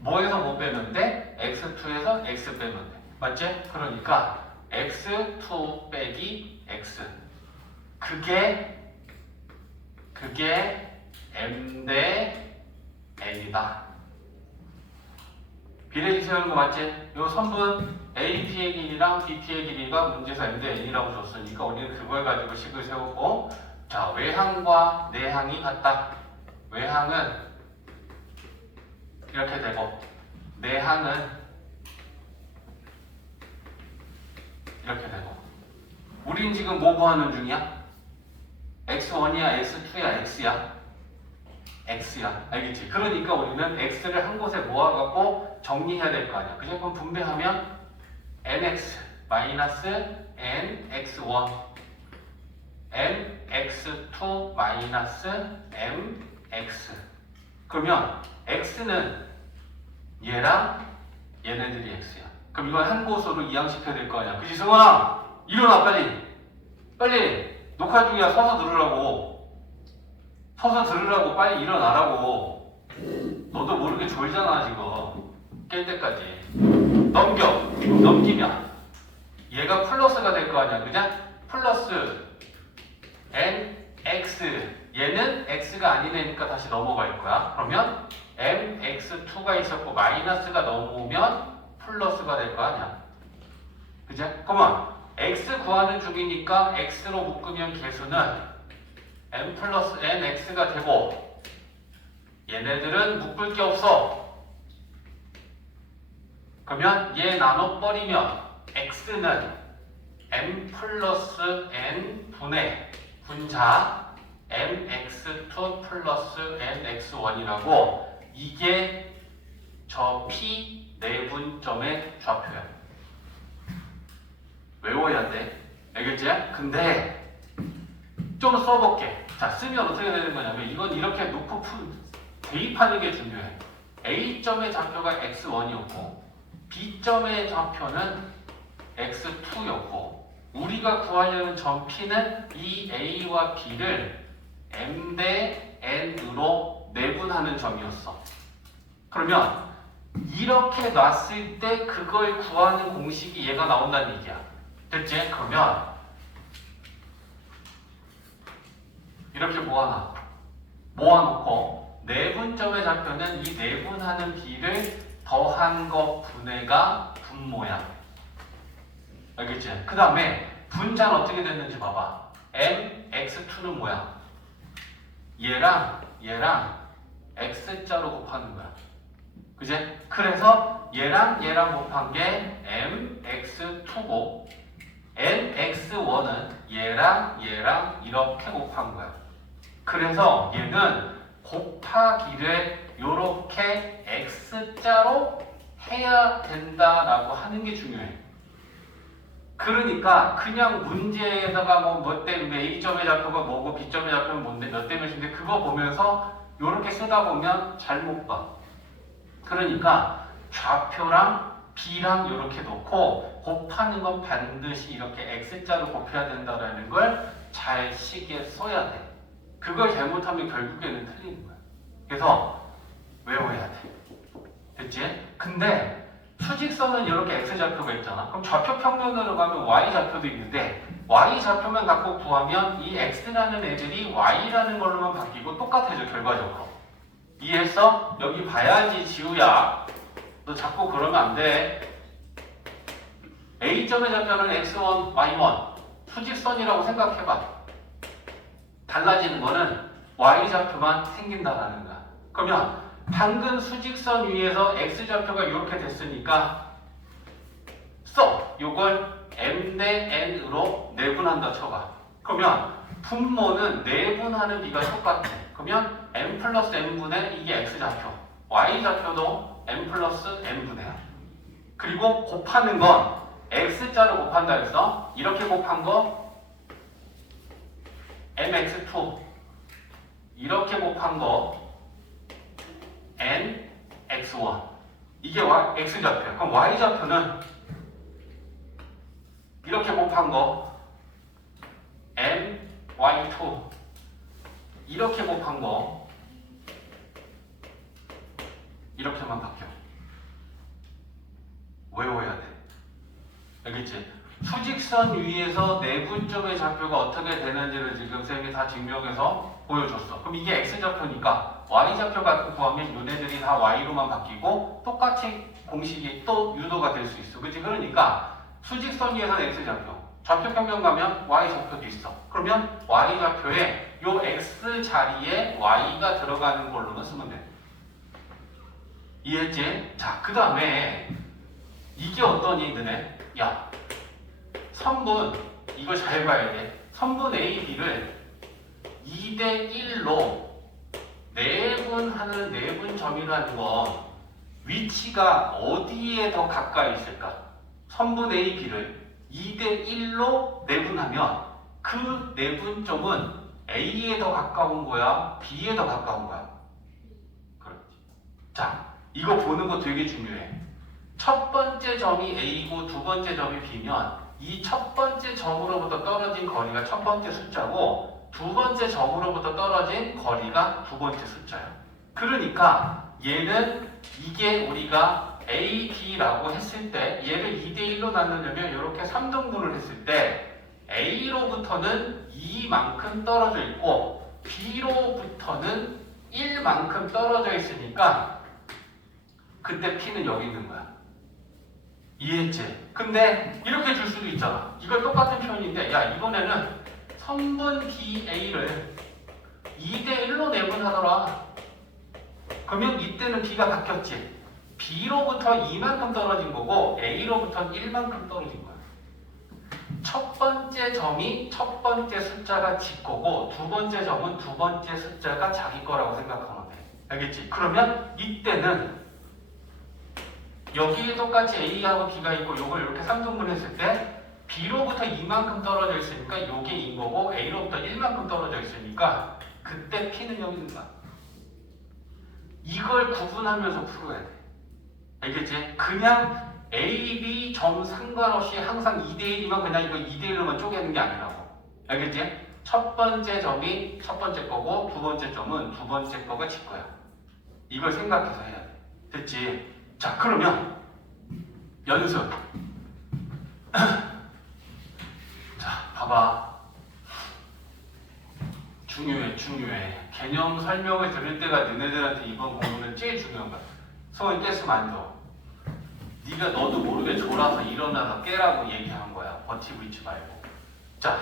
뭐에서 뭐 빼면 돼? X2에서 X 빼면 돼. 맞지? 그러니까 X2 빼기 X. 그게 M 대 N이다. 비례식 세우는 거 맞지? 요 선분 AP의 길이랑 BP의 길이가 문제에서 M 대 N이라고 줬으니까 우리는 그걸 가지고 식을 세우고, 자, 외항과 내항이 같다. 외항은 이렇게 되고 내항은 이렇게 되고. 우린 지금 뭐 구하는 중이야? X1이야? X2야? X야? X야. 알겠지? 그러니까 우리는 X를 한 곳에 모아갖고 정리해야 될 거 아니야. 그죠? 그럼 분배하면 NX 마이너스 NX1 NX2 마이너스 MX. 그러면 x는 얘랑 얘네들이 x야. 그럼 이걸 한 곳으로 이항시켜야 될 거 아니야. 그치 승원아? 일어나 빨리. 빨리 녹화 중이야. 서서 들으라고. 서서 들으라고. 빨리 일어나라고. 너도 모르게 졸잖아 지금. 깰 때까지. 넘기면 얘가 플러스가 될 거 아니야. 그냥 플러스 nx 얘는 x가 아닌 애니까 다시 넘어갈 거야. 그러면 mx2가 있었고 마이너스가 넘어오면 플러스가 될 거 아니야. 그치? 그러면 x 구하는 중이니까 x로 묶으면 개수는 m 플러스 nx가 되고 얘네들은 묶을 게 없어. 그러면 얘 나눠버리면 x는 m 플러스 n 분의 분자 mx2 플러스 nx1이라고 이게 저 p 내분점의 좌표야. 외워야 돼. 알겠지? 근데 좀 써볼게. 자, 쓰면 어떻게 되는 거냐면 이건 이렇게 놓고 대입하는 게 중요해. A점의 좌표가 x1이었고 B점의 좌표는 x2였고 우리가 구하려는 점 P는 이 A와 B를 M 대 N으로 내분하는 점이었어. 그러면 이렇게 놨을 때 그걸 구하는 공식이 얘가 나온다는 얘기야. 됐지? 그러면 이렇게 모아놓고 내분점의 좌표는 이 내분하는 B를 더한 거 분해가 분모야. 알겠지? 그 다음에 분자는 어떻게 됐는지 봐봐. mx2는 뭐야? 얘랑 x자로 곱하는 거야. 그지? 그래서 얘랑 곱한 게 mx2고 nx1은 얘랑 이렇게 곱한 거야. 그래서 얘는 곱하기를 요렇게 x자로 해야 된다라고 하는 게 중요해. 그러니까 그냥 문제에다가 뭐 때문에 A점의 좌표가 뭐고 B점의 좌표는 뭔데 몇 대 몇인데 그거 보면서 요렇게 쓰다 보면 잘못 봐. 그러니까 좌표랑 B랑 요렇게 놓고 곱하는 건 반드시 이렇게 X자로 곱해야 된다라는 걸 잘 시기에 써야 돼. 그걸 잘못하면 결국에는 틀리는 거야. 그래서 외워야 돼. 됐지? 근데 수직선은 이렇게 x좌표가 있잖아. 그럼 좌표 평면으로 가면 y좌표도 있는데 y좌표만 갖고 구하면 이 x라는 애들이 y라는 걸로만 바뀌고 똑같아져 결과적으로. 이해했어? 여기 봐야지 지우야. 너 자꾸 그러면 안 돼. A점의 좌표는 x1, y1 수직선이라고 생각해봐. 달라지는 거는 y좌표만 생긴다라는 거야. 그러면 방금 수직선 위에서 x좌표가 이렇게 됐으니까 요걸 m 대 n으로 내분한다 쳐봐. 그러면 분모는 내분하는 비가 똑같아. 그러면 m 플러스 n분의 이게 x좌표, y좌표도 m 플러스 n분의야. 그리고 곱하는 건 x자로 곱한다 해서 이렇게 곱한 거 mx2 이렇게 곱한 거 nx1 이게 x좌표야. 그럼 y좌표는 이렇게 곱한 거 my2 이렇게 곱한 거 이렇게만 바뀌어. 외워야 돼. 알겠지? 수직선 위에서 내분점의 좌표가 어떻게 되는지를 지금 쌤이 다 증명해서 보여줬어. 그럼 이게 x좌표니까 y좌표 갖고 구하면 요네들이 다 y로만 바뀌고 똑같이 공식이 또 유도가 될 수 있어. 그치? 그러니까 수직선 위에서는 x좌표, 좌표 평면 가면 y좌표도 있어. 그러면 y좌표에 요 x 자리에 y가 들어가는 걸로는 쓰면 돼. 이해했지? 자, 그 다음에 이게 어떠니 너네? 야, 선분 이거 잘 봐야 돼. 선분 A, B를 2대 1로 내분하는 내분점이라는 건 위치가 어디에 더 가까이 있을까? 선분 A, B를 2대 1로 내분하면 그 내분점은 A에 더 가까운 거야? B에 더 가까운 거야? 그래. 이거 보는 거 되게 중요해. 첫 번째 점이 A고 두 번째 점이 B면 이 첫 번째 점으로부터 떨어진 거리가 첫 번째 숫자고 두 번째 점으로부터 떨어진 거리가 두 번째 숫자야. 그러니까 얘는 이게 우리가 A, B라고 했을 때 얘를 2대1로 나누려면 이렇게 3등분을 했을 때 A로부터는 2만큼 떨어져 있고 B로부터는 1만큼 떨어져 있으니까 그때 P는 여기 있는 거야. 이해했지? 근데 이렇게 줄 수도 있잖아. 이걸 똑같은 표현인데 야 이번에는 선분 BA를 2대1로 내분하더라. 그러면 이때는 B가 바뀌었지. B로부터 2만큼 떨어진 거고 A로부터는 1만큼 떨어진 거야. 첫 번째 점이 첫 번째 숫자가 지 거고 두 번째 점은 두 번째 숫자가 자기 거라고 생각하면 돼. 알겠지? 그러면 이때는 여기에 똑같이 A하고 B가 있고 요걸 이렇게 3등분 했을 때 B로부터 2만큼 떨어져 있으니까 요게 인 거고 A로부터 1만큼 떨어져 있으니까 그때 P는 여기 있는 거야. 이걸 구분하면서 풀어야 돼. 알겠지? 그냥 A, B 점 상관없이 항상 2대1이면 그냥 이거 2대1로만 쪼개는 게 아니라고. 알겠지? 첫 번째 점이 첫 번째 거고 두 번째 점은 두 번째 거가 지 거야. 이걸 생각해서 해야 돼. 됐지? 자, 그러면 연습. 자, 봐봐. 중요해. 개념 설명을 들을 때가 너네들한테 이번 공부는 제일 중요한 거야. 손을 떼으면 안 돼. 네가 너도 모르게 졸아서 일어나서 깨라고 얘기한 거야. 버티고 있지 말고. 자,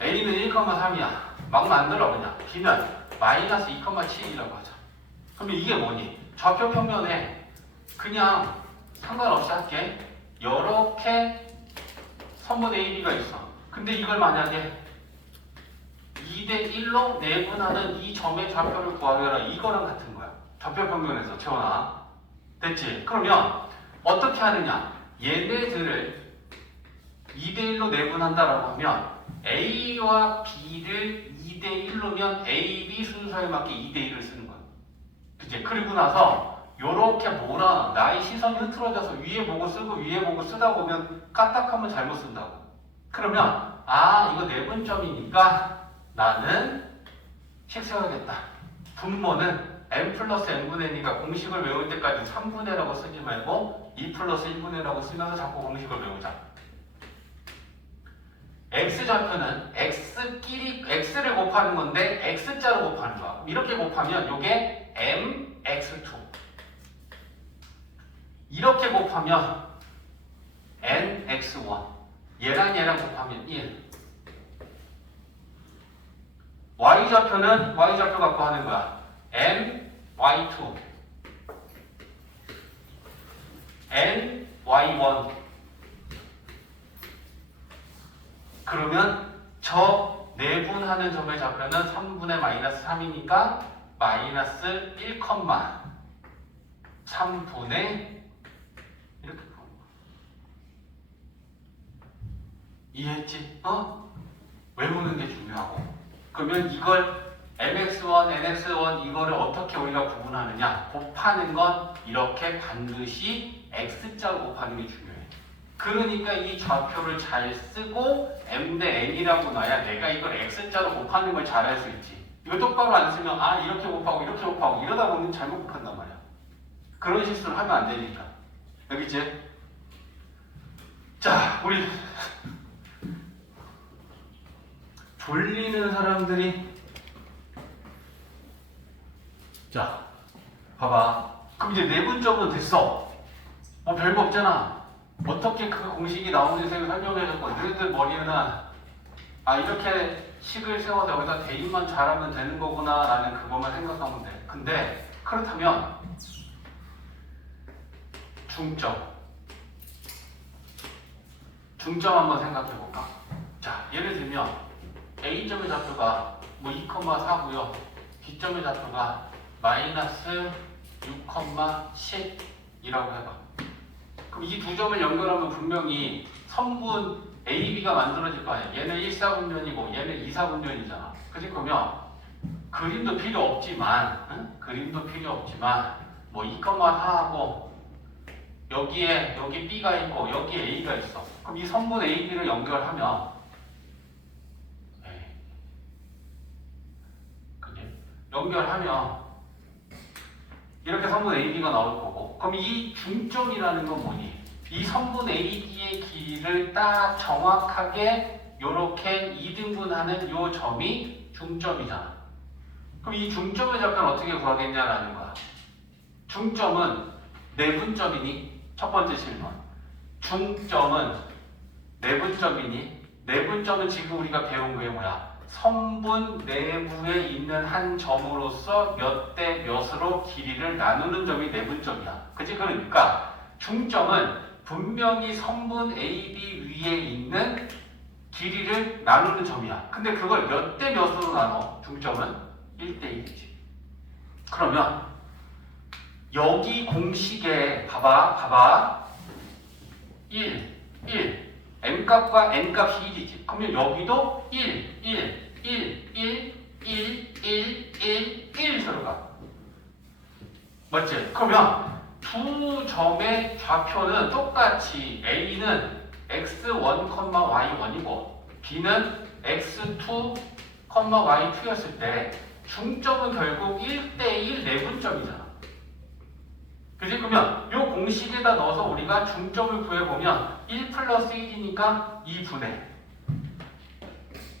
A는 1,3이야. 막 만들어 그냥. B는 마이너스 2,7이라고 하자. 그러면 이게 뭐니? 좌표 평면에 그냥 상관없이 할게. 이렇게 선분 AB가 있어. 근데 이걸 만약에 2대1로 내분하는 이 점의 좌표를 구하라. 이거랑 같은 거야. 좌표 평면에서 채워놔. 됐지? 그러면 어떻게 하느냐? 얘네들을 2대1로 내분한다라고 하면 A와 B를 2대1로면 A, B 순서에 맞게 2대1을 쓰는 거야. 그치? 그리고 나서 요렇게 몰아 나의 시선이 흐트러져서 위에 보고 쓰고 위에 보고 쓰다 보면 까딱하면 잘못 쓴다고. 그러면 아 이거 내분점이니까 나는 식 세워야겠다. 분모는 n 플러스 n분의 n이니까 공식을 외울 때까지 3분의 라고 쓰지 말고 2 플러스 1분의 라고 쓰면서 자꾸 공식을 외우자. x좌표는 x를 곱하는 건데 x자로 곱하는 거야. 이렇게 곱하면 요게 mx2 이렇게 곱하면 nx1 얘랑 곱하면 1 y좌표는 y좌표 갖고 하는 거야. my2 ny1 그러면 저 내분하는 점의 좌표는 3분의 마이너스 3이니까 마이너스 1,3분의 이렇게 보는 거야. 이해했지? 외우는 게 중요하고. 그러면 이걸 mx1, nx1 이거를 어떻게 우리가 구분하느냐? 곱하는 건 이렇게 반드시 x자로 곱하는 게 중요해. 그러니까 이 좌표를 잘 쓰고 m 대 n이라고 놔야 내가 이걸 x자로 곱하는 걸 잘 할 수 있지. 이거 똑바로 안 쓰면 아 이렇게 곱하고 이렇게 곱하고 이러다 보면 잘못 곱한단 말이야. 그런 실수를 하면 안 되니까. 여기지? 자, 우리 졸리는 사람들이 자, 봐봐. 그럼 이제 내분점은 됐어. 뭐 별거 없잖아. 어떻게 그 공식이 나오는지 설명해줬고 너희들 머리에는 아 이렇게 식을 세워서 여기다 대입만 잘하면 되는 거구나 라는 그것만 생각하면 돼. 근데 그렇다면 중점 한번 생각해 볼까? 자, 예를 들면 A점의 좌표가 뭐 2,4고요. B점의 좌표가 마이너스 6,10이라고 해봐. 그럼 이 두 점을 연결하면 분명히 선분 AB가 만들어질 거 아니야. 얘는 1사분면이고 얘는 2사분면이잖아. 그치? 그러면 그림도 필요 없지만 뭐 2,4하고 여기에 여기 B가 있고 여기에 A가 있어. 그럼 이 선분 AB를 연결하면 연결하면 이렇게 선분 AB가 나올 거고, 그럼 이 중점이라는 건 뭐니? 이 선분 AB의 길이를 딱 정확하게 이렇게 2등분하는 요 점이 중점이잖아. 그럼 이 중점의 좌표는 어떻게 구하겠냐라는 거야. 중점은 내분점이니? 첫 번째 질문. 중점은 내분점이니? 내분점은 지금 우리가 배운 게 뭐야? 선분 내부에 있는 한 점으로서 몇 대 몇으로 길이를 나누는 점이 내분점이야. 그치? 그러니까 중점은 분명히 선분 AB 위에 있는 길이를 나누는 점이야. 근데 그걸 몇 대 몇으로 나눠? 중점은 1대 1이지. 그러면 여기 공식에 봐봐 1 M값과 N값이 1이지. 그러면 여기도 1 들어가. 맞지? 그러면 두 점의 좌표는 똑같이 A는 x1, y1이고 B는 x2, y2였을 때 중점은 결국 1대1 내분점이잖아. 그지? 그러면 이 공식에다 넣어서 우리가 중점을 구해보면 1 플러스 1이니까 2분의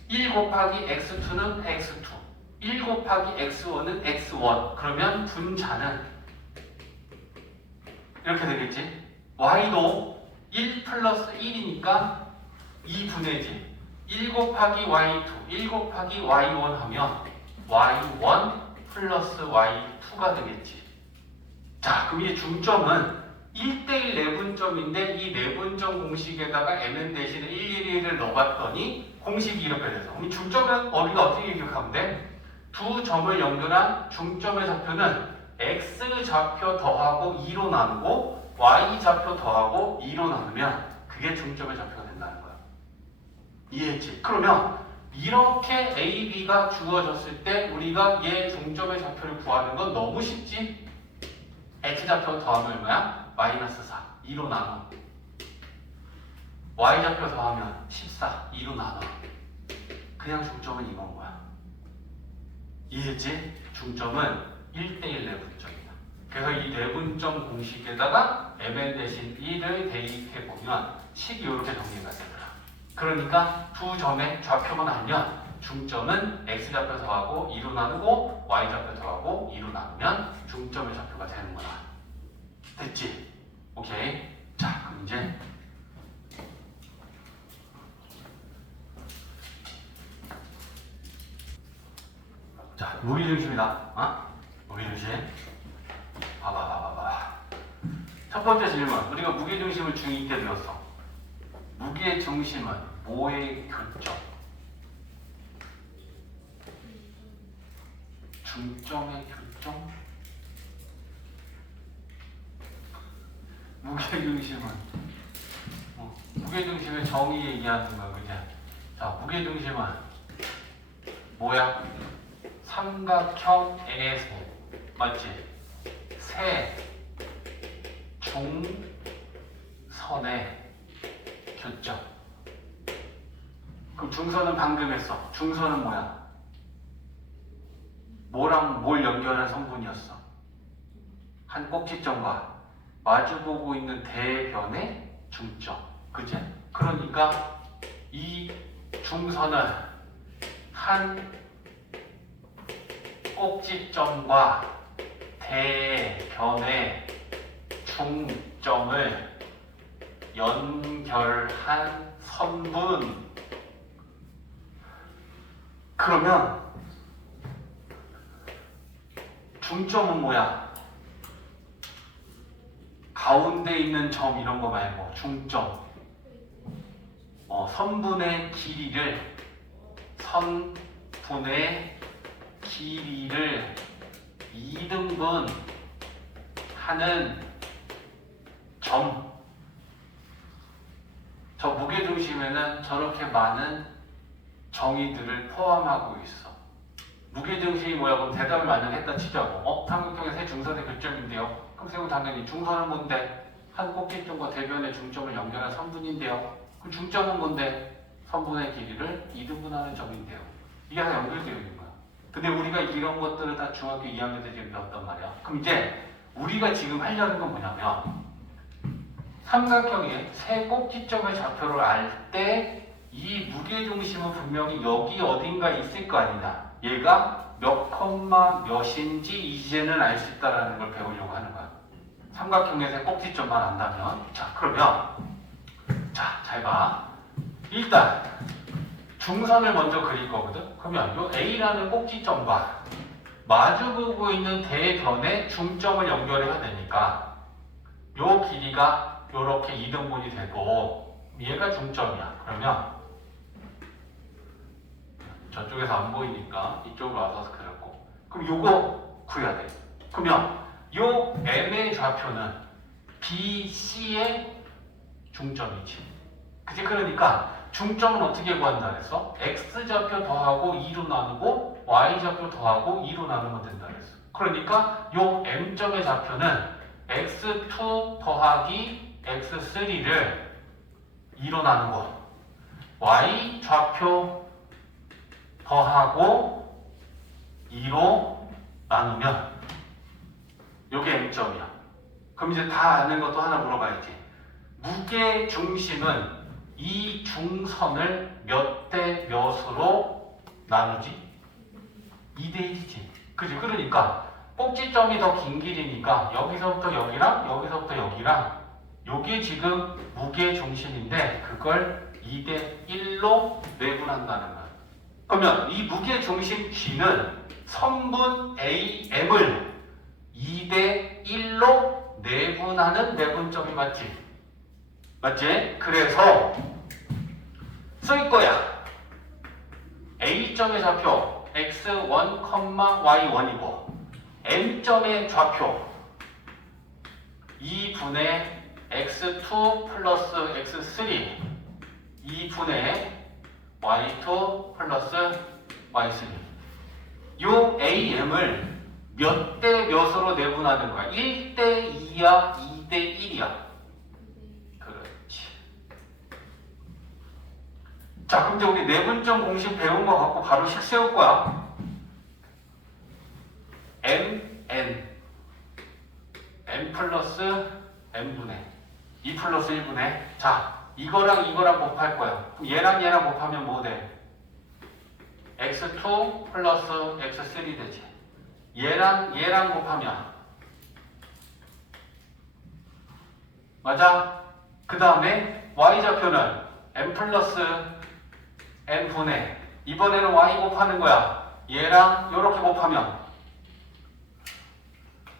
1 곱하기 x2는 x2, 1 곱하기 x1은 x1. 그러면 분자는 이렇게 되겠지? y도 1 플러스 1이니까 2분의지. 1 곱하기 y2, 1 곱하기 y1 하면 y1 플러스 y2가 되겠지. 자, 그럼 이 중점은 1대1 내분점인데 이 내분점 공식에다가 mn 대신에 111을 넣어봤더니 공식이 이렇게 돼서, 그럼 중점은 우리가 어떻게 기억하면 돼? 두 점을 연결한 중점의 좌표는 x 좌표 더하고 2로 나누고 y 좌표 더하고 2로 나누면 그게 중점의 좌표가 된다는 거야. 이해했지? 그러면 이렇게 A, B가 주어졌을 때 우리가 얘 중점의 좌표를 구하는 건 너무 쉽지? X좌표 더하면 얼마야? 마이너스 4, 2로 나눠. Y좌표 더하면 14, 2로 나눠. 그냥 중점은 이건 거야. 이해했지? 중점은 1대1 내분점이야. 그래서 이 내분점 공식에다가 mn 대신 1을 대입해보면 식이 이렇게 정리가 되더라. 그러니까 두 점의 좌표만 알면 중점은 x좌표 더하고 2로 나누고 y좌표 더하고 2로 나누면 중점의 좌표가 되는구나. 됐지? 오케이. 자, 그럼 이제 자, 무게중심이다. 무게중심. 봐봐. 첫 번째 질문. 우리가 무게중심을 중2 때 배웠어. 무게중심은 뭐의 교점? 중점의 교점? 무게중심의 정의 얘기하는 거야, 그지? 자, 무게중심은 뭐야? 삼각형 N에서, 맞지? 세 중선의 교점. 그럼 중선은 방금 했어. 중선은 뭐야? 뭐랑 뭘 연결한 성분이었어? 한 꼭지점과 마주보고 있는 대변의 중점. 그치? 그러니까 이 중선은 한 꼭지점과 대변의 중점을 연결한 선분. 그러면 중점은 뭐야? 가운데 있는 점 이런 거 말고 중점. 선분의 길이를 2등분 하는 점. 저 무게중심에는 저렇게 많은 정의들을 포함하고 있어. 무게중심이 뭐야? 그럼 대답을 만약에 했다 치자고. 삼각형의 세 중선의 교점인데요. 그럼 세고 당연히 중선은 뭔데? 한 꼭지점과 대변의 중점을 연결한 선분인데요. 그럼 중점은 뭔데? 선분의 길이를 2등분하는 점인데요. 이게 다 연결되어 있는 거야. 근데 우리가 이런 것들을 다 중학교 2학년 때 지금 배웠단 말이야. 그럼 이제 우리가 지금 하려는 건 뭐냐면 삼각형의 세 꼭지점의 좌표를 알 때 이 무게중심은 분명히 여기 어딘가 있을 거 아니냐. 얘가 몇 컴마 몇인지 이제는 알 수 있다는 걸 배우려고 하는 거야. 삼각형의 세 꼭지점만 안다면. 자, 그러면 자, 잘 봐. 일단 중선을 먼저 그릴 거거든. 그러면 요 A라는 꼭지점과 마주보고 있는 대변의 중점을 연결해야 되니까 요 길이가 요렇게 2등분이 되고 얘가 중점이야. 그러면 저쪽에서 안 보이니까 이쪽으로 와서 그렸고 그럼 요거 구해야 돼. 그러면 요 M의 좌표는 BC의 중점이지. 그치? 그러니까 중점은 어떻게 구한다 그랬어? X좌표 더하고 2로 나누고 Y좌표 더하고 2로 나누면 된다 그랬어. 그러니까 요 M점의 좌표는 X2 더하기 X3를 2로 나누고 Y좌표 더하고 2로 나누면 요게 M점이야. 그럼 이제 다 아는 것도 하나 물어봐야지. 무게 중심은 이 중선을 몇 대 몇으로 나누지? 2대 1이지. 그지? 그러니까 꼭지점이 더 긴 길이니까 여기서부터 여기랑 여기서부터 여기랑 요게 지금 무게 중심인데 그걸 2대 1로 내분한다는 거야. 그러면 이 무게 중심 G는 선분 AM을 2대 1로 내분하는 내분점이 맞지? 맞지? 그래서 쓸 거야. A점의 좌표 x1, y1이고 M점의 좌표 2분의 x2 플러스 x3 2분의 y2 플러스 y3 요 AM을 몇 대 몇으로 내분하는 거야? 1대 2야? 2대 1이야? 그렇지. 자, 그럼 이제 우리 내분점 공식 배운 거 갖고 바로 식 세울 거야. n 플러스 n분의 2 플러스 1분의 자, 이거랑 곱할 거야. 그럼 얘랑 곱하면 뭐 돼? x2 플러스 x3 되지. 얘랑 곱하면 맞아? 그 다음에 y좌표는 n 플러스 n분의 이번에는 y 곱하는 거야. 얘랑 요렇게 곱하면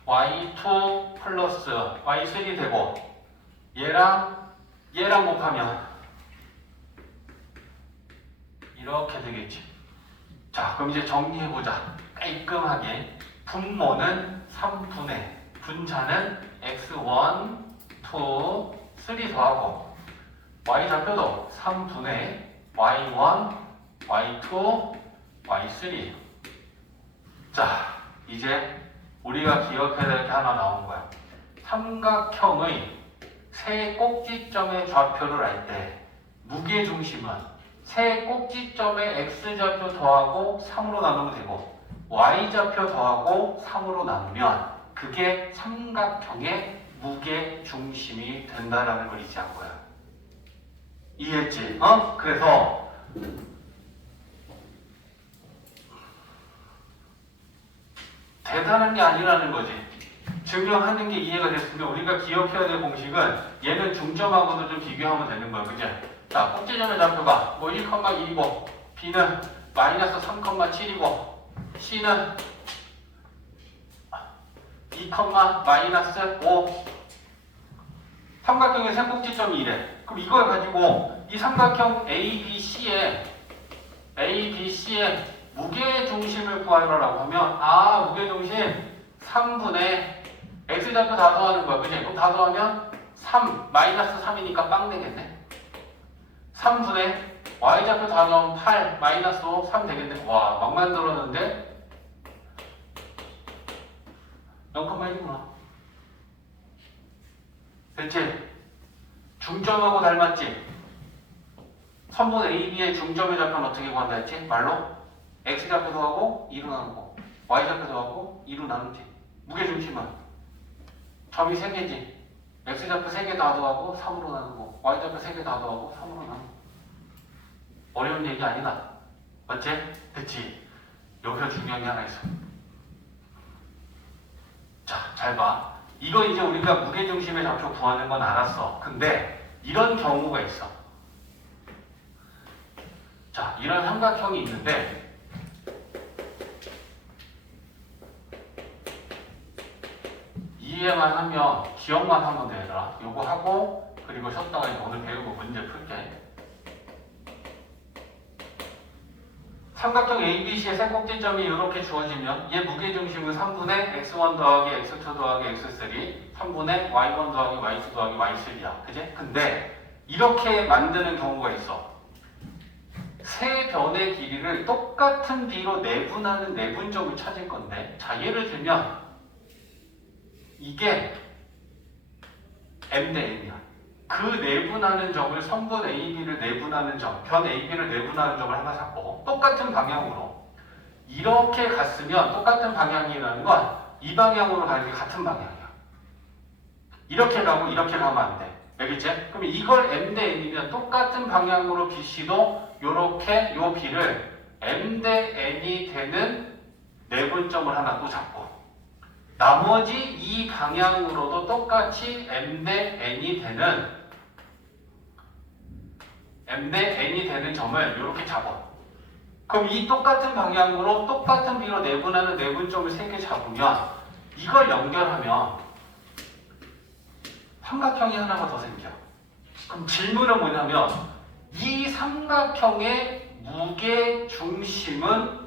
y2 플러스 y3 되고 얘랑 곱하면 이렇게 되겠지. 자, 그럼 이제 정리해보자. 깔끔하게 분모는 3분의 분자는 x1, 2, 3 더하고 y좌표도 3분의 y1, y2, y3 자, 이제 우리가 기억해야 될 게 하나 나온 거야. 삼각형의 세 꼭지점의 좌표를 알 때 무게중심은 세 꼭지점의 x좌표 더하고 3으로 나누면 되고 y좌표 더하고 3으로 나누면 그게 삼각형의 무게중심이 된다라는 걸 잊지않은 거야. 이해했지? 그래서 대단한 게 아니라는 거지. 증명하는 게 이해가 됐으면 우리가 기억해야 될 공식은 얘는 중점하고도 좀 비교하면 되는 거야. 그치? 자, 꼭지점의 좌표가 뭐 1,1이고 B는 마이너스 3,7이고 C는 2, 마이너스 5 삼각형의 삼꼭지점이 이래. 그럼 이걸 가지고 이 삼각형 ABC의 무게중심을 구하라고 하면 무게중심 3분의 X좌표 다 더하는 거야. 그치? 그럼 다 더하면 3, 마이너스 3이니까 빵 되겠네. 3분의 Y좌표 다 더하면 8, 마이너스 5, 3 되겠네. 와, 막 만들었는데 0,1이구나. 됐지? 중점하고 닮았지? 선분 AB의 중점의 좌표는 어떻게 구한다 했지? 말로? X좌표 더하고 2로 나누고 Y좌표 더하고 2로 나누지. 무게중심은 점이 3개지. X좌표 3개 다 더하고 3으로 나누고 Y좌표 3개 다 더하고 3으로 나누고. 어려운 얘기 아니다. 맞지? 됐지? 여기서 중요한 게 하나 있어. 자, 잘 봐. 이거 이제 우리가 무게중심의 좌표 구하는 건 알았어. 근데 이런 경우가 있어. 자, 이런 삼각형이 있는데 이해만 하면, 기억만 하면 돼, 얘들아. 요거 하고 그리고 쉬었다가 이제 오늘 배우고 문제 풀게. 삼각형 ABC의 세 꼭지점이 이렇게 주어지면 얘 무게중심은 3분의 x1 더하기 x2 더하기 x3 3분의 y1 더하기 y2 더하기 y3야. 그지? 근데 이렇게 만드는 경우가 있어. 세 변의 길이를 똑같은 비로 내분하는 내분점을 찾을 건데, 자, 예를 들면 이게 m 대 n이야. 그 내분하는 점을, 선분 AB를 내분하는 점, 변 AB를 내분하는 점을 하나 잡고 똑같은 방향으로 이렇게 갔으면, 똑같은 방향이라는 건 이 방향으로 가는 게 같은 방향이야. 이렇게 가고 이렇게 가면 안 돼. 알겠지? 그럼 이걸 m 대 n이면 똑같은 방향으로 BC도 요렇게 요 B를 m 대 n이 되는 내분점을 하나 또 잡고, 나머지 이 방향으로도 똑같이 m 대 n이 되는 점을 이렇게 잡아. 그럼 이 똑같은 방향으로 똑같은 비로 내분하는 내분점을 3개 잡으면 이걸 연결하면 삼각형이 하나가 더 생겨. 그럼 질문은 뭐냐면 이 삼각형의 무게 중심은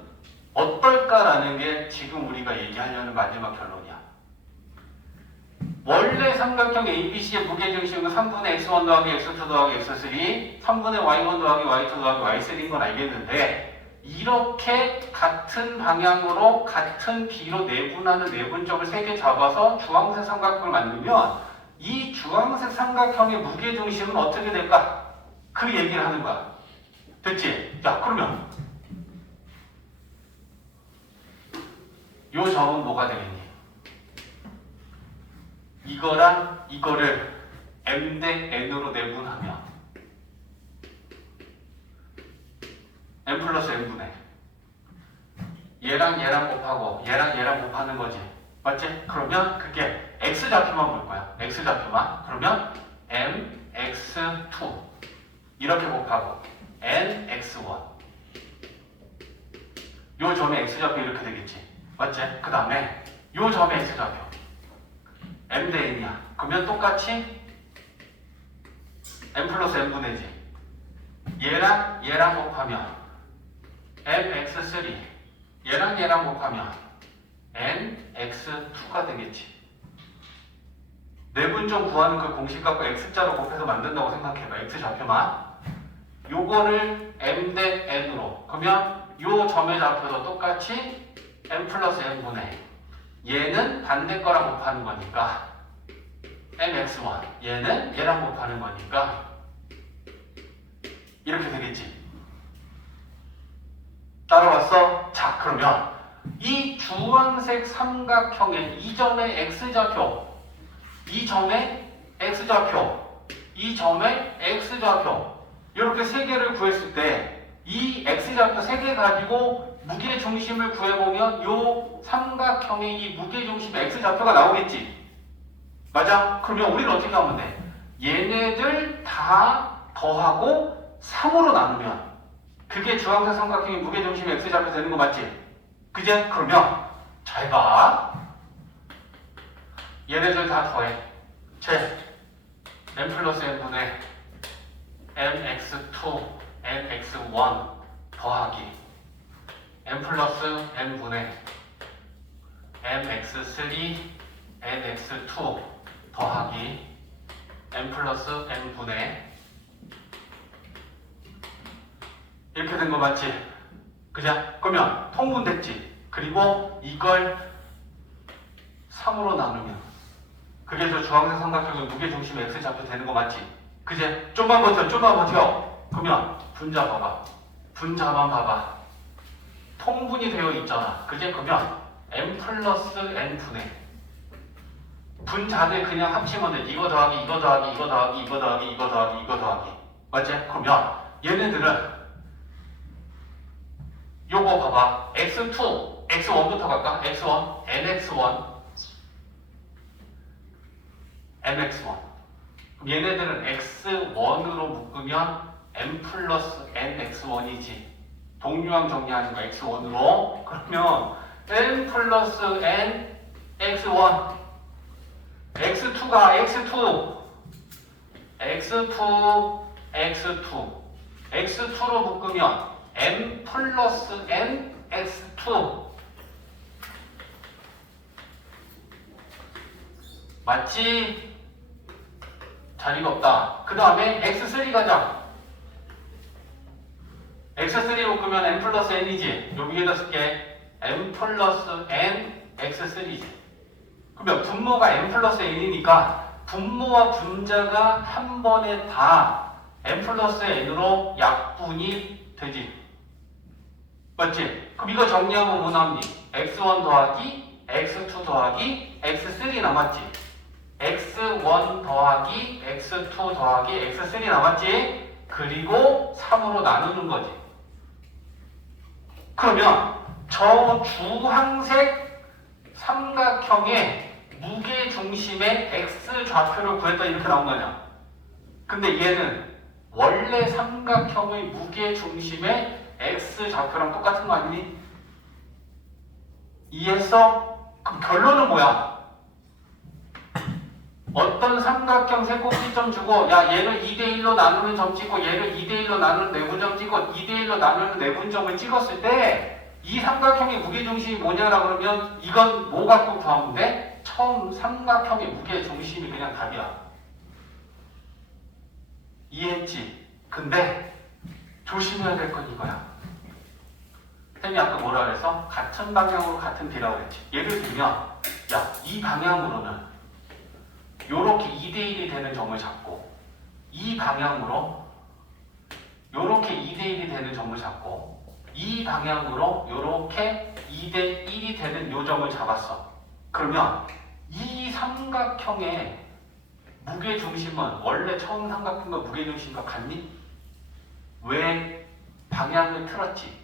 어떨까라는 게 지금 우리가 얘기하려는 마지막 결론이야. 원래 삼각형 ABC의 무게중심은 3분의 x1 더하기 x2 더하기 x3 3분의 y1 더하기 y2 더하기 y3인 건 알겠는데, 이렇게 같은 방향으로 같은 비로 내분하는 내분점을 3개 잡아서 주황색 삼각형을 만들면 이 주황색 삼각형의 무게중심은 어떻게 될까? 그 얘기를 하는 거야. 됐지? 자, 그러면 요 점은 뭐가 되겠니? 이거랑 이거를 m 대 n으로 내분하면 m 플러스 n분의 얘랑 얘랑 곱하고 얘랑 얘랑 곱하는 거지. 맞지? 그러면 그게 x좌표만 볼 거야. x좌표만. 그러면 mx2 이렇게 곱하고 nx1 요 점의 x좌표 이렇게 되겠지. 맞지? 그 다음에 요 점의 x좌표 m 대 n이야. 그러면 똑같이 m 플러스 n분의지. 얘랑 얘랑 곱하면 mx3 얘랑 얘랑 곱하면 nx2가 되겠지. 내분점 구하는 그 공식 갖고 x자로 곱해서 만든다고 생각해봐. x좌표만. 요거를 m 대 n으로. 그러면 요 점의 좌표도 똑같이 m 플러스 n분의 얘는 반대 거랑 곱하는 거니까 mx1 얘는 얘랑 곱하는 거니까 이렇게 되겠지. 따라왔어? 자, 그러면 이 주황색 삼각형의 이 점의 x좌표, 이 점의 x좌표, 이 점의 x좌표 이렇게 세 개를 구했을 때 이 x좌표 3개 가지고 무게중심을 구해보면 요 삼각형의 이 무게중심 x좌표가 나오겠지. 맞아? 그러면 우리는 어떻게 하면 돼? 얘네들 다 더하고 3으로 나누면 그게 주황색 삼각형의 무게중심 x좌표 되는 거 맞지? 그제? 그러면 잘 봐. 얘네들 다 더해. m 플러스 n분의 mx2 nx1 더하기 m 플러스 n분의 mx3 nx2 더하기 m 플러스 n분의 이렇게 된 거 맞지? 그죠? 그러면 통분됐지? 그리고 이걸 3으로 나누면 그게 저 주황색 삼각형의 무게중심 X좌표 되는 거 맞지? 그제? 좀만 버텨. 그러면 분자 봐봐. 분자만 봐봐. 통분이 되어 있잖아. 그게 그러면 m 플러스 n 분의 분자들 그냥 합치면 돼. 이거 더하기 이거 더하기 이거 더하기 이거 더하기 이거 더하기 이거 더하기 맞지? 그러면 얘네들은 요거 봐봐. x2 x1부터 갈까? x1 nx1 mx1 그럼 얘네들은 x1으로 묶으면 m 플러스 nx1이지. 동류항 정리하는 거 x1으로. 그러면 n 플러스 n x1 x2가 x2로 묶으면 m 플러스 n x2 맞지? 자리가 없다. 그 다음에 x3 가자. x3 묶으면 m 플러스 n이지. 여기에다 쓸게. m 플러스 n x3지. 그러면 분모가 m 플러스 n이니까 분모와 분자가 한 번에 다 m 플러스 n으로 약분이 되지. 맞지? 그럼 이거 정리하면 뭐 나오니? x1 더하기 x2 더하기 x3 남았지? x1 더하기 x2 더하기 x3 남았지? 그리고 3으로 나누는 거지. 그러면 저 주황색 삼각형의 무게중심의 x좌표를 구했다 이렇게 나온 거냐? 근데 얘는 원래 삼각형의 무게중심의 x좌표랑 똑같은 거 아니니? 이해했어? 그럼 결론은 뭐야? 어떤 삼각형 세 꼭지점 주고 야 얘를 2대1로 나누는 점 찍고 얘를 2대1로 나누는 내분점 찍고 2대1로 나누는 내분점을 찍었을 때 이 삼각형의 무게중심이 뭐냐라 그러면 이건 뭐 갖고 구하면 돼? 처음 삼각형의 무게중심이 그냥 답이야. 이해했지? 근데 조심해야 될 건 이거야. 쌤이 아까 뭐라 그랬어? 같은 방향으로 같은 비라고 그랬지. 예를 들면 야 이 방향으로는 요렇게 2대1이 되는 점을 잡고 이 방향으로 요렇게 2대1이 되는 점을 잡고 이 방향으로 요렇게 2대1이 되는 요 점을 잡았어. 그러면 이 삼각형의 무게중심은 원래 처음 삼각형과 무게중심과 같니? 왜? 방향을 틀었지.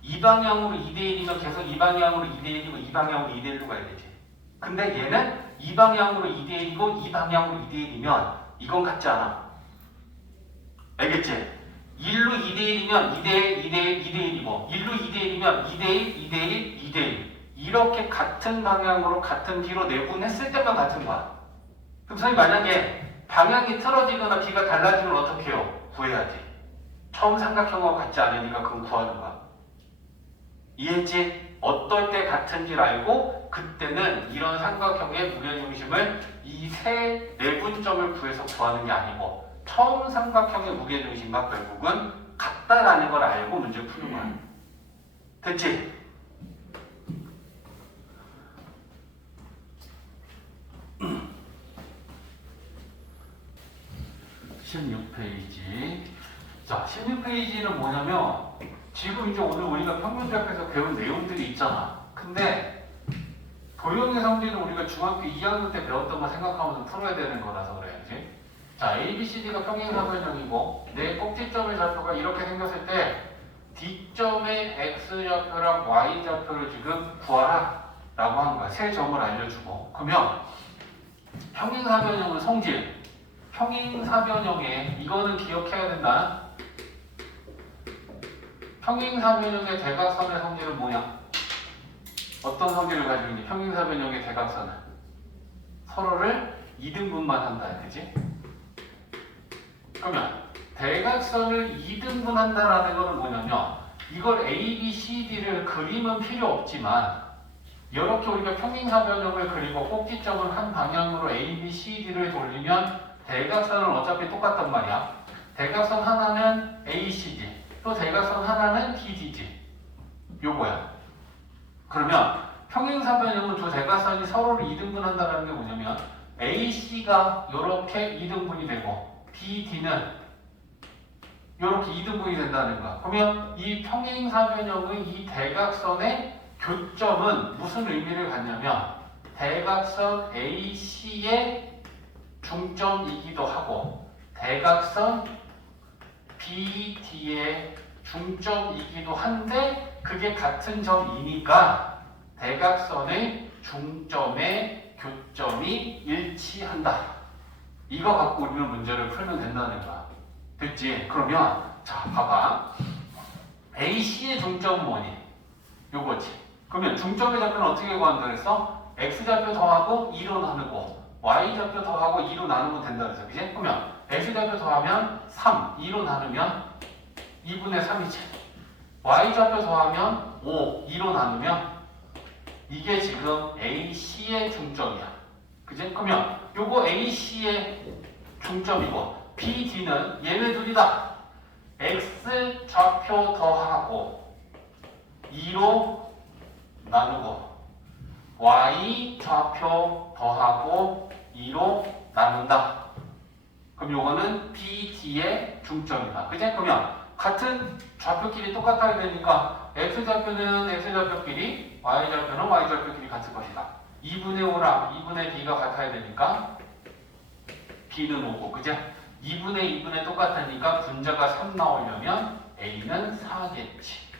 이 방향으로 2대1이면 계속 이 방향으로 2대1이고 이 방향으로 2대1로 가야 되지. 근데 얘는 이 방향으로 2대1이고 이 방향으로 2대1이면 이건 같지 않아. 알겠지? 1로 2대1이면 2대1, 2대1, 2대1이고 1로 2대1이면 2대1, 2대1, 2대1 이렇게 같은 방향으로 같은 비로 내분했을 때만 같은 거야. 그럼 선생님 만약에 방향이 틀어지거나 비가 달라지면 어떻게 해요? 구해야지. 처음 삼각형하고 같지 않으니까 그건 구하는 거야. 이해했지? 어떨 때 같은지를 알고 그때는 이런 삼각형의 무게중심을 이 세 내분점을 구해서 구하는 게 아니고 처음 삼각형의 무게중심과 결국은 같다라는 걸 알고 문제를 푸는 거야. 됐지? (16페이지) 자, 16페이지는 뭐냐면 지금 이제 오늘 우리가 평균대학에서 배운 내용들이 있잖아. 근데 도형의 성질은 우리가 중학교 2학년 때 배웠던 거 생각하면서 풀어야 되는 거라서 그래야지. 자, A, B, C, D가 평행사변형이고 내 꼭지점의 좌표가 이렇게 생겼을 때 D점의 X좌표랑 Y좌표를 지금 구하라 라고 하는 거야. 세 점을 알려주고. 그러면 평행사변형은 성질. 평행사변형에 이거는 기억해야 된다. 평행사변형의 대각선의 성질은 뭐냐? 어떤 성질을 가지고 있니? 평행사변형의 대각선은 서로를 2등분만 한다. 그지? 그러면 대각선을 2등분한다라는 것은 뭐냐면 이걸 A, B, C, D를 그림은 필요 없지만 이렇게 우리가 평행사변형을 그리고 꼭지점을 한 방향으로 A, B, C, D를 돌리면 대각선은 어차피 똑같단 말이야. 대각선 하나는 ACD 또 대각선 하나는 BD지. 요거야. 그러면 평행사변형은 두 대각선이 서로를 이등분한다는 게 뭐냐면 AC가 이렇게 이등분이 되고 BD는 이렇게 이등분이 된다는 거야. 그러면 이 평행사변형의 이 대각선의 교점은 무슨 의미를 갖냐면 대각선 AC의 중점이기도 하고 대각선 BD의 중점이기도 한데 그게 같은 점이니까 대각선의 중점의 교점이 일치한다. 이거 갖고 우리는 문제를 풀면 된다는 거야. 됐지? 그러면 자 봐봐. AC의 중점은 뭐니? 요거지. 그러면 중점의 좌표는 어떻게 구한다 그랬어? X좌표 더하고 2로 나누고 Y좌표 더하고 2로 나누면 된다 그랬어. 그치? 그러면 X좌표 더하면 3, 2로 나누면 2분의 3이지. Y좌표 더하면 5, 2로 나누면 이게 지금 AC의 중점이야. 그치? 그러면 요거 AC의 중점이고 BD는 얘네 둘이다. X좌표 더하고 2로 나누고 Y좌표 더하고 2로 나눈다. 그럼 요거는 BD의 중점이다. 그치? 그러면 같은 좌표끼리 똑같아야 되니까 X좌표는 X좌표끼리 Y좌표는 Y좌표끼리 같을 것이다. 2분의 5랑 2분의 B가 같아야 되니까 B는 5고 그치? 2분의 2분의 똑같으니까 분자가 3 나오려면 A는 4겠지.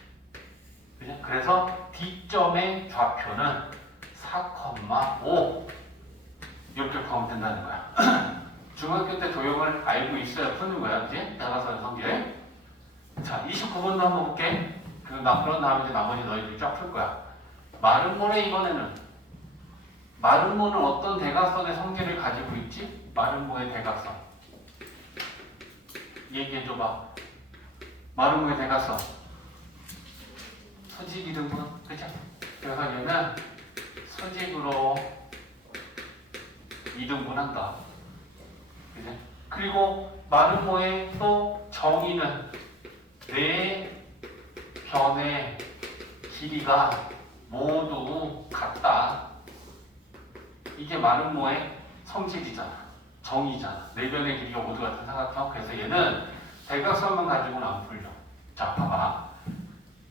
그치? 그래서 D점의 좌표는 4,5 이렇게 구하면 된다는 거야. 중학교 때 도형을 알고 있어야 푸는 거야. 그치? 대각선의 성질. 자, 29번도 한번 볼게. 그런 다음에 이제 나머지 너희들이 쫙 풀 거야. 마름모래 이번에는 마름모는 어떤 대각선의 성질을 가지고 있지? 마름모의 대각선. 얘기해줘봐. 마름모의 대각선. 수직 이등분. 그치? 그래서 얘는 수직으로 이등분한다. 그치? 그리고 마름모의 또 정의는 네 변의 길이가 모두 같다. 이게 마름모의 성질이잖아. 정의잖아. 네 변의 길이가 모두 같은 삼각형. 그래서 얘는 대각선만 가지고는 안 풀려. 자, 봐봐.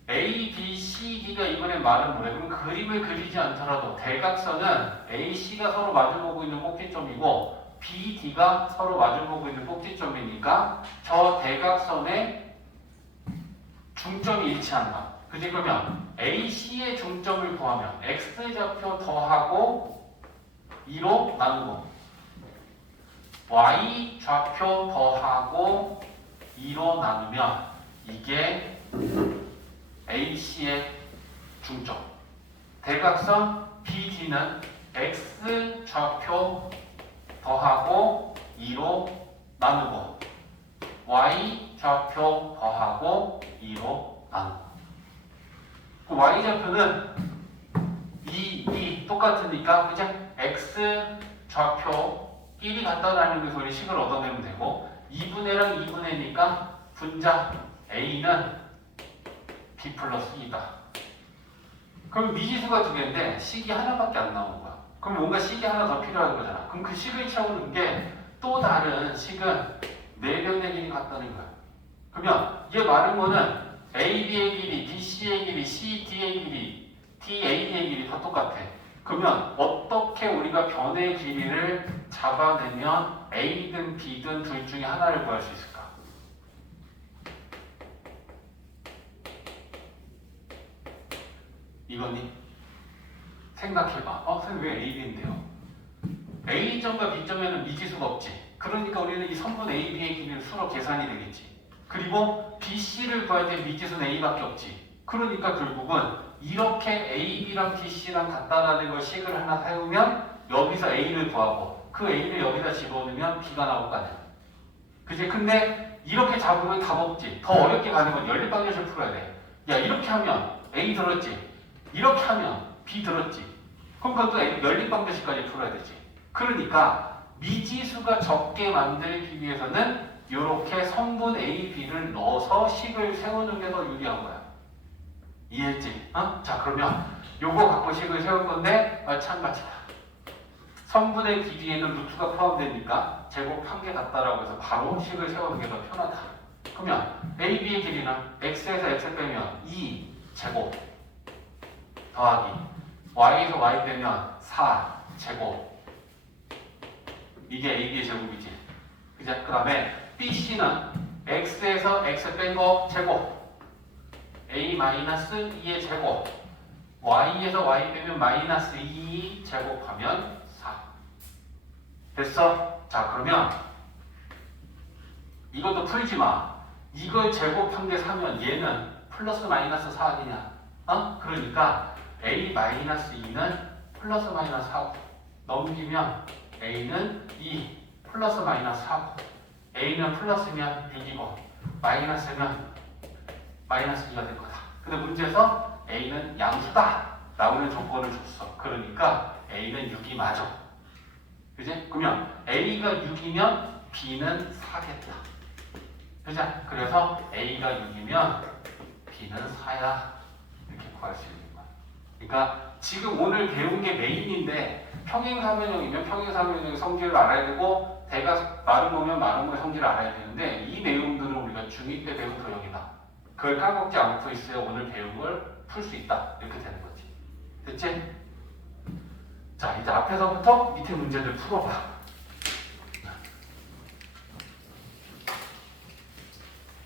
A, B, C, D가 이번에 마름모래. 그럼 그림을 그리지 않더라도 대각선은 A, C가 서로 마주보고 있는 꼭지점이고 B, D가 서로 마주보고 있는 꼭지점이니까 저 대각선의 중점이 일치한다. 그지? 그러면 AC의 중점을 구하면 X좌표 더하고 2로 나누고 Y좌표 더하고 2로 나누면 이게 AC의 중점. 대각선 BD는 X좌표 더하고 2로 나누고 Y좌표 더하고 2로 나누고 그 Y좌표는 2 똑같으니까 그냥 X좌표 끼리 같다라는 그 소리 식을 얻어내면 되고 2분의랑 2분의니까 분자 A는 B 플러스 2다. 그럼 미지수가 두 개인데 식이 하나밖에 안 나오는 거야. 그럼 뭔가 식이 하나 더 필요한 거잖아. 그럼 그 식을 채우는 게 또 다른 식은 네 변의 길이 같다는 거야. 그러면 얘 마름모는 AB의 길이, BC의 길이, CD의 길이, DA의 길이 다 똑같아. 그러면 어떻게 우리가 변의 길이를 잡아내면 A든 B든 둘 중에 하나를 구할 수 있을까? 이거니? 생각해봐. 선생님 왜 A, B인데요? A점과 B점에는 미지수가 없지. 그러니까 우리는 이 선분 A, B의 길이는 수로 계산이 되겠지. 그리고 BC를 구할 때 미지수는 A밖에 없지. 그러니까 결국은 이렇게 A, B랑 BC랑 같다라는 걸 식을 하나 세우면 여기서 A를 구하고 그 A를 여기다 집어넣으면 B가 나올 거 아니야. 그치? 근데 이렇게 잡으면 답 없지. 더 어렵게 가는 건 연립방정식을 풀어야 돼. 야, 이렇게 하면 A 들었지. 이렇게 하면 B 들었지. 그럼 그것도 연립방정식까지 풀어야 되지. 그러니까 미지수가 적게 만들기 위해서는 이렇게 성분 A, B를 넣어서 식을 세우는 게 더 유리한 거야. 이해했지? 자, 그러면 요거 갖고 식을 세울 건데 마찬가지야. 선분의 길이에는 루트가 포함되니까 제곱한 개 같다라고 해서 바로 식을 세우는 게 더 편하다. 그러면 AB의 길이는 X에서 X 빼면 2 제곱 더하기 Y에서 Y 빼면 4 제곱. 이게 AB의 제곱이지. 그죠? 그 다음에 BC는 X에서 X 뺀 거 제곱 A-2의 제곱 Y에서 Y 빼면 마이너스 2 제곱하면 4. 됐어? 자, 그러면 이것도 풀지 마. 이걸 제곱한 게 4면 얘는 플러스 마이너스 4 아니냐? 그러니까 A-2는 플러스 마이너스 4고 넘기면 A는 2 플러스 마이너스 4고 A는 플러스면 6이고 마이너스면 마이너스 2가 될 거다. 근데 문제에서 A는 양수다 라는 조건을 줬어. 그러니까 A는 6이 맞아. 그지? 그러면 A가 6이면 B는 4겠다. 그죠? 그래서 A가 6이면 B는 4야. 이렇게 구할 수 있는 거야. 그러니까 지금 오늘 배운 게 메인인데 평행사변형이면 평행사변형의 성질을 알아야 되고 대가 마름모면 마름모의 성질을 알아야 되는데 이 내용들은 우리가 중2 때 배운 도형이다. 그걸 까먹지 않고 있어야 오늘 배운 걸 풀 수 있다. 이렇게 되는 거지. 됐지? 자, 이제 앞에서부터 밑에 문제들 풀어봐.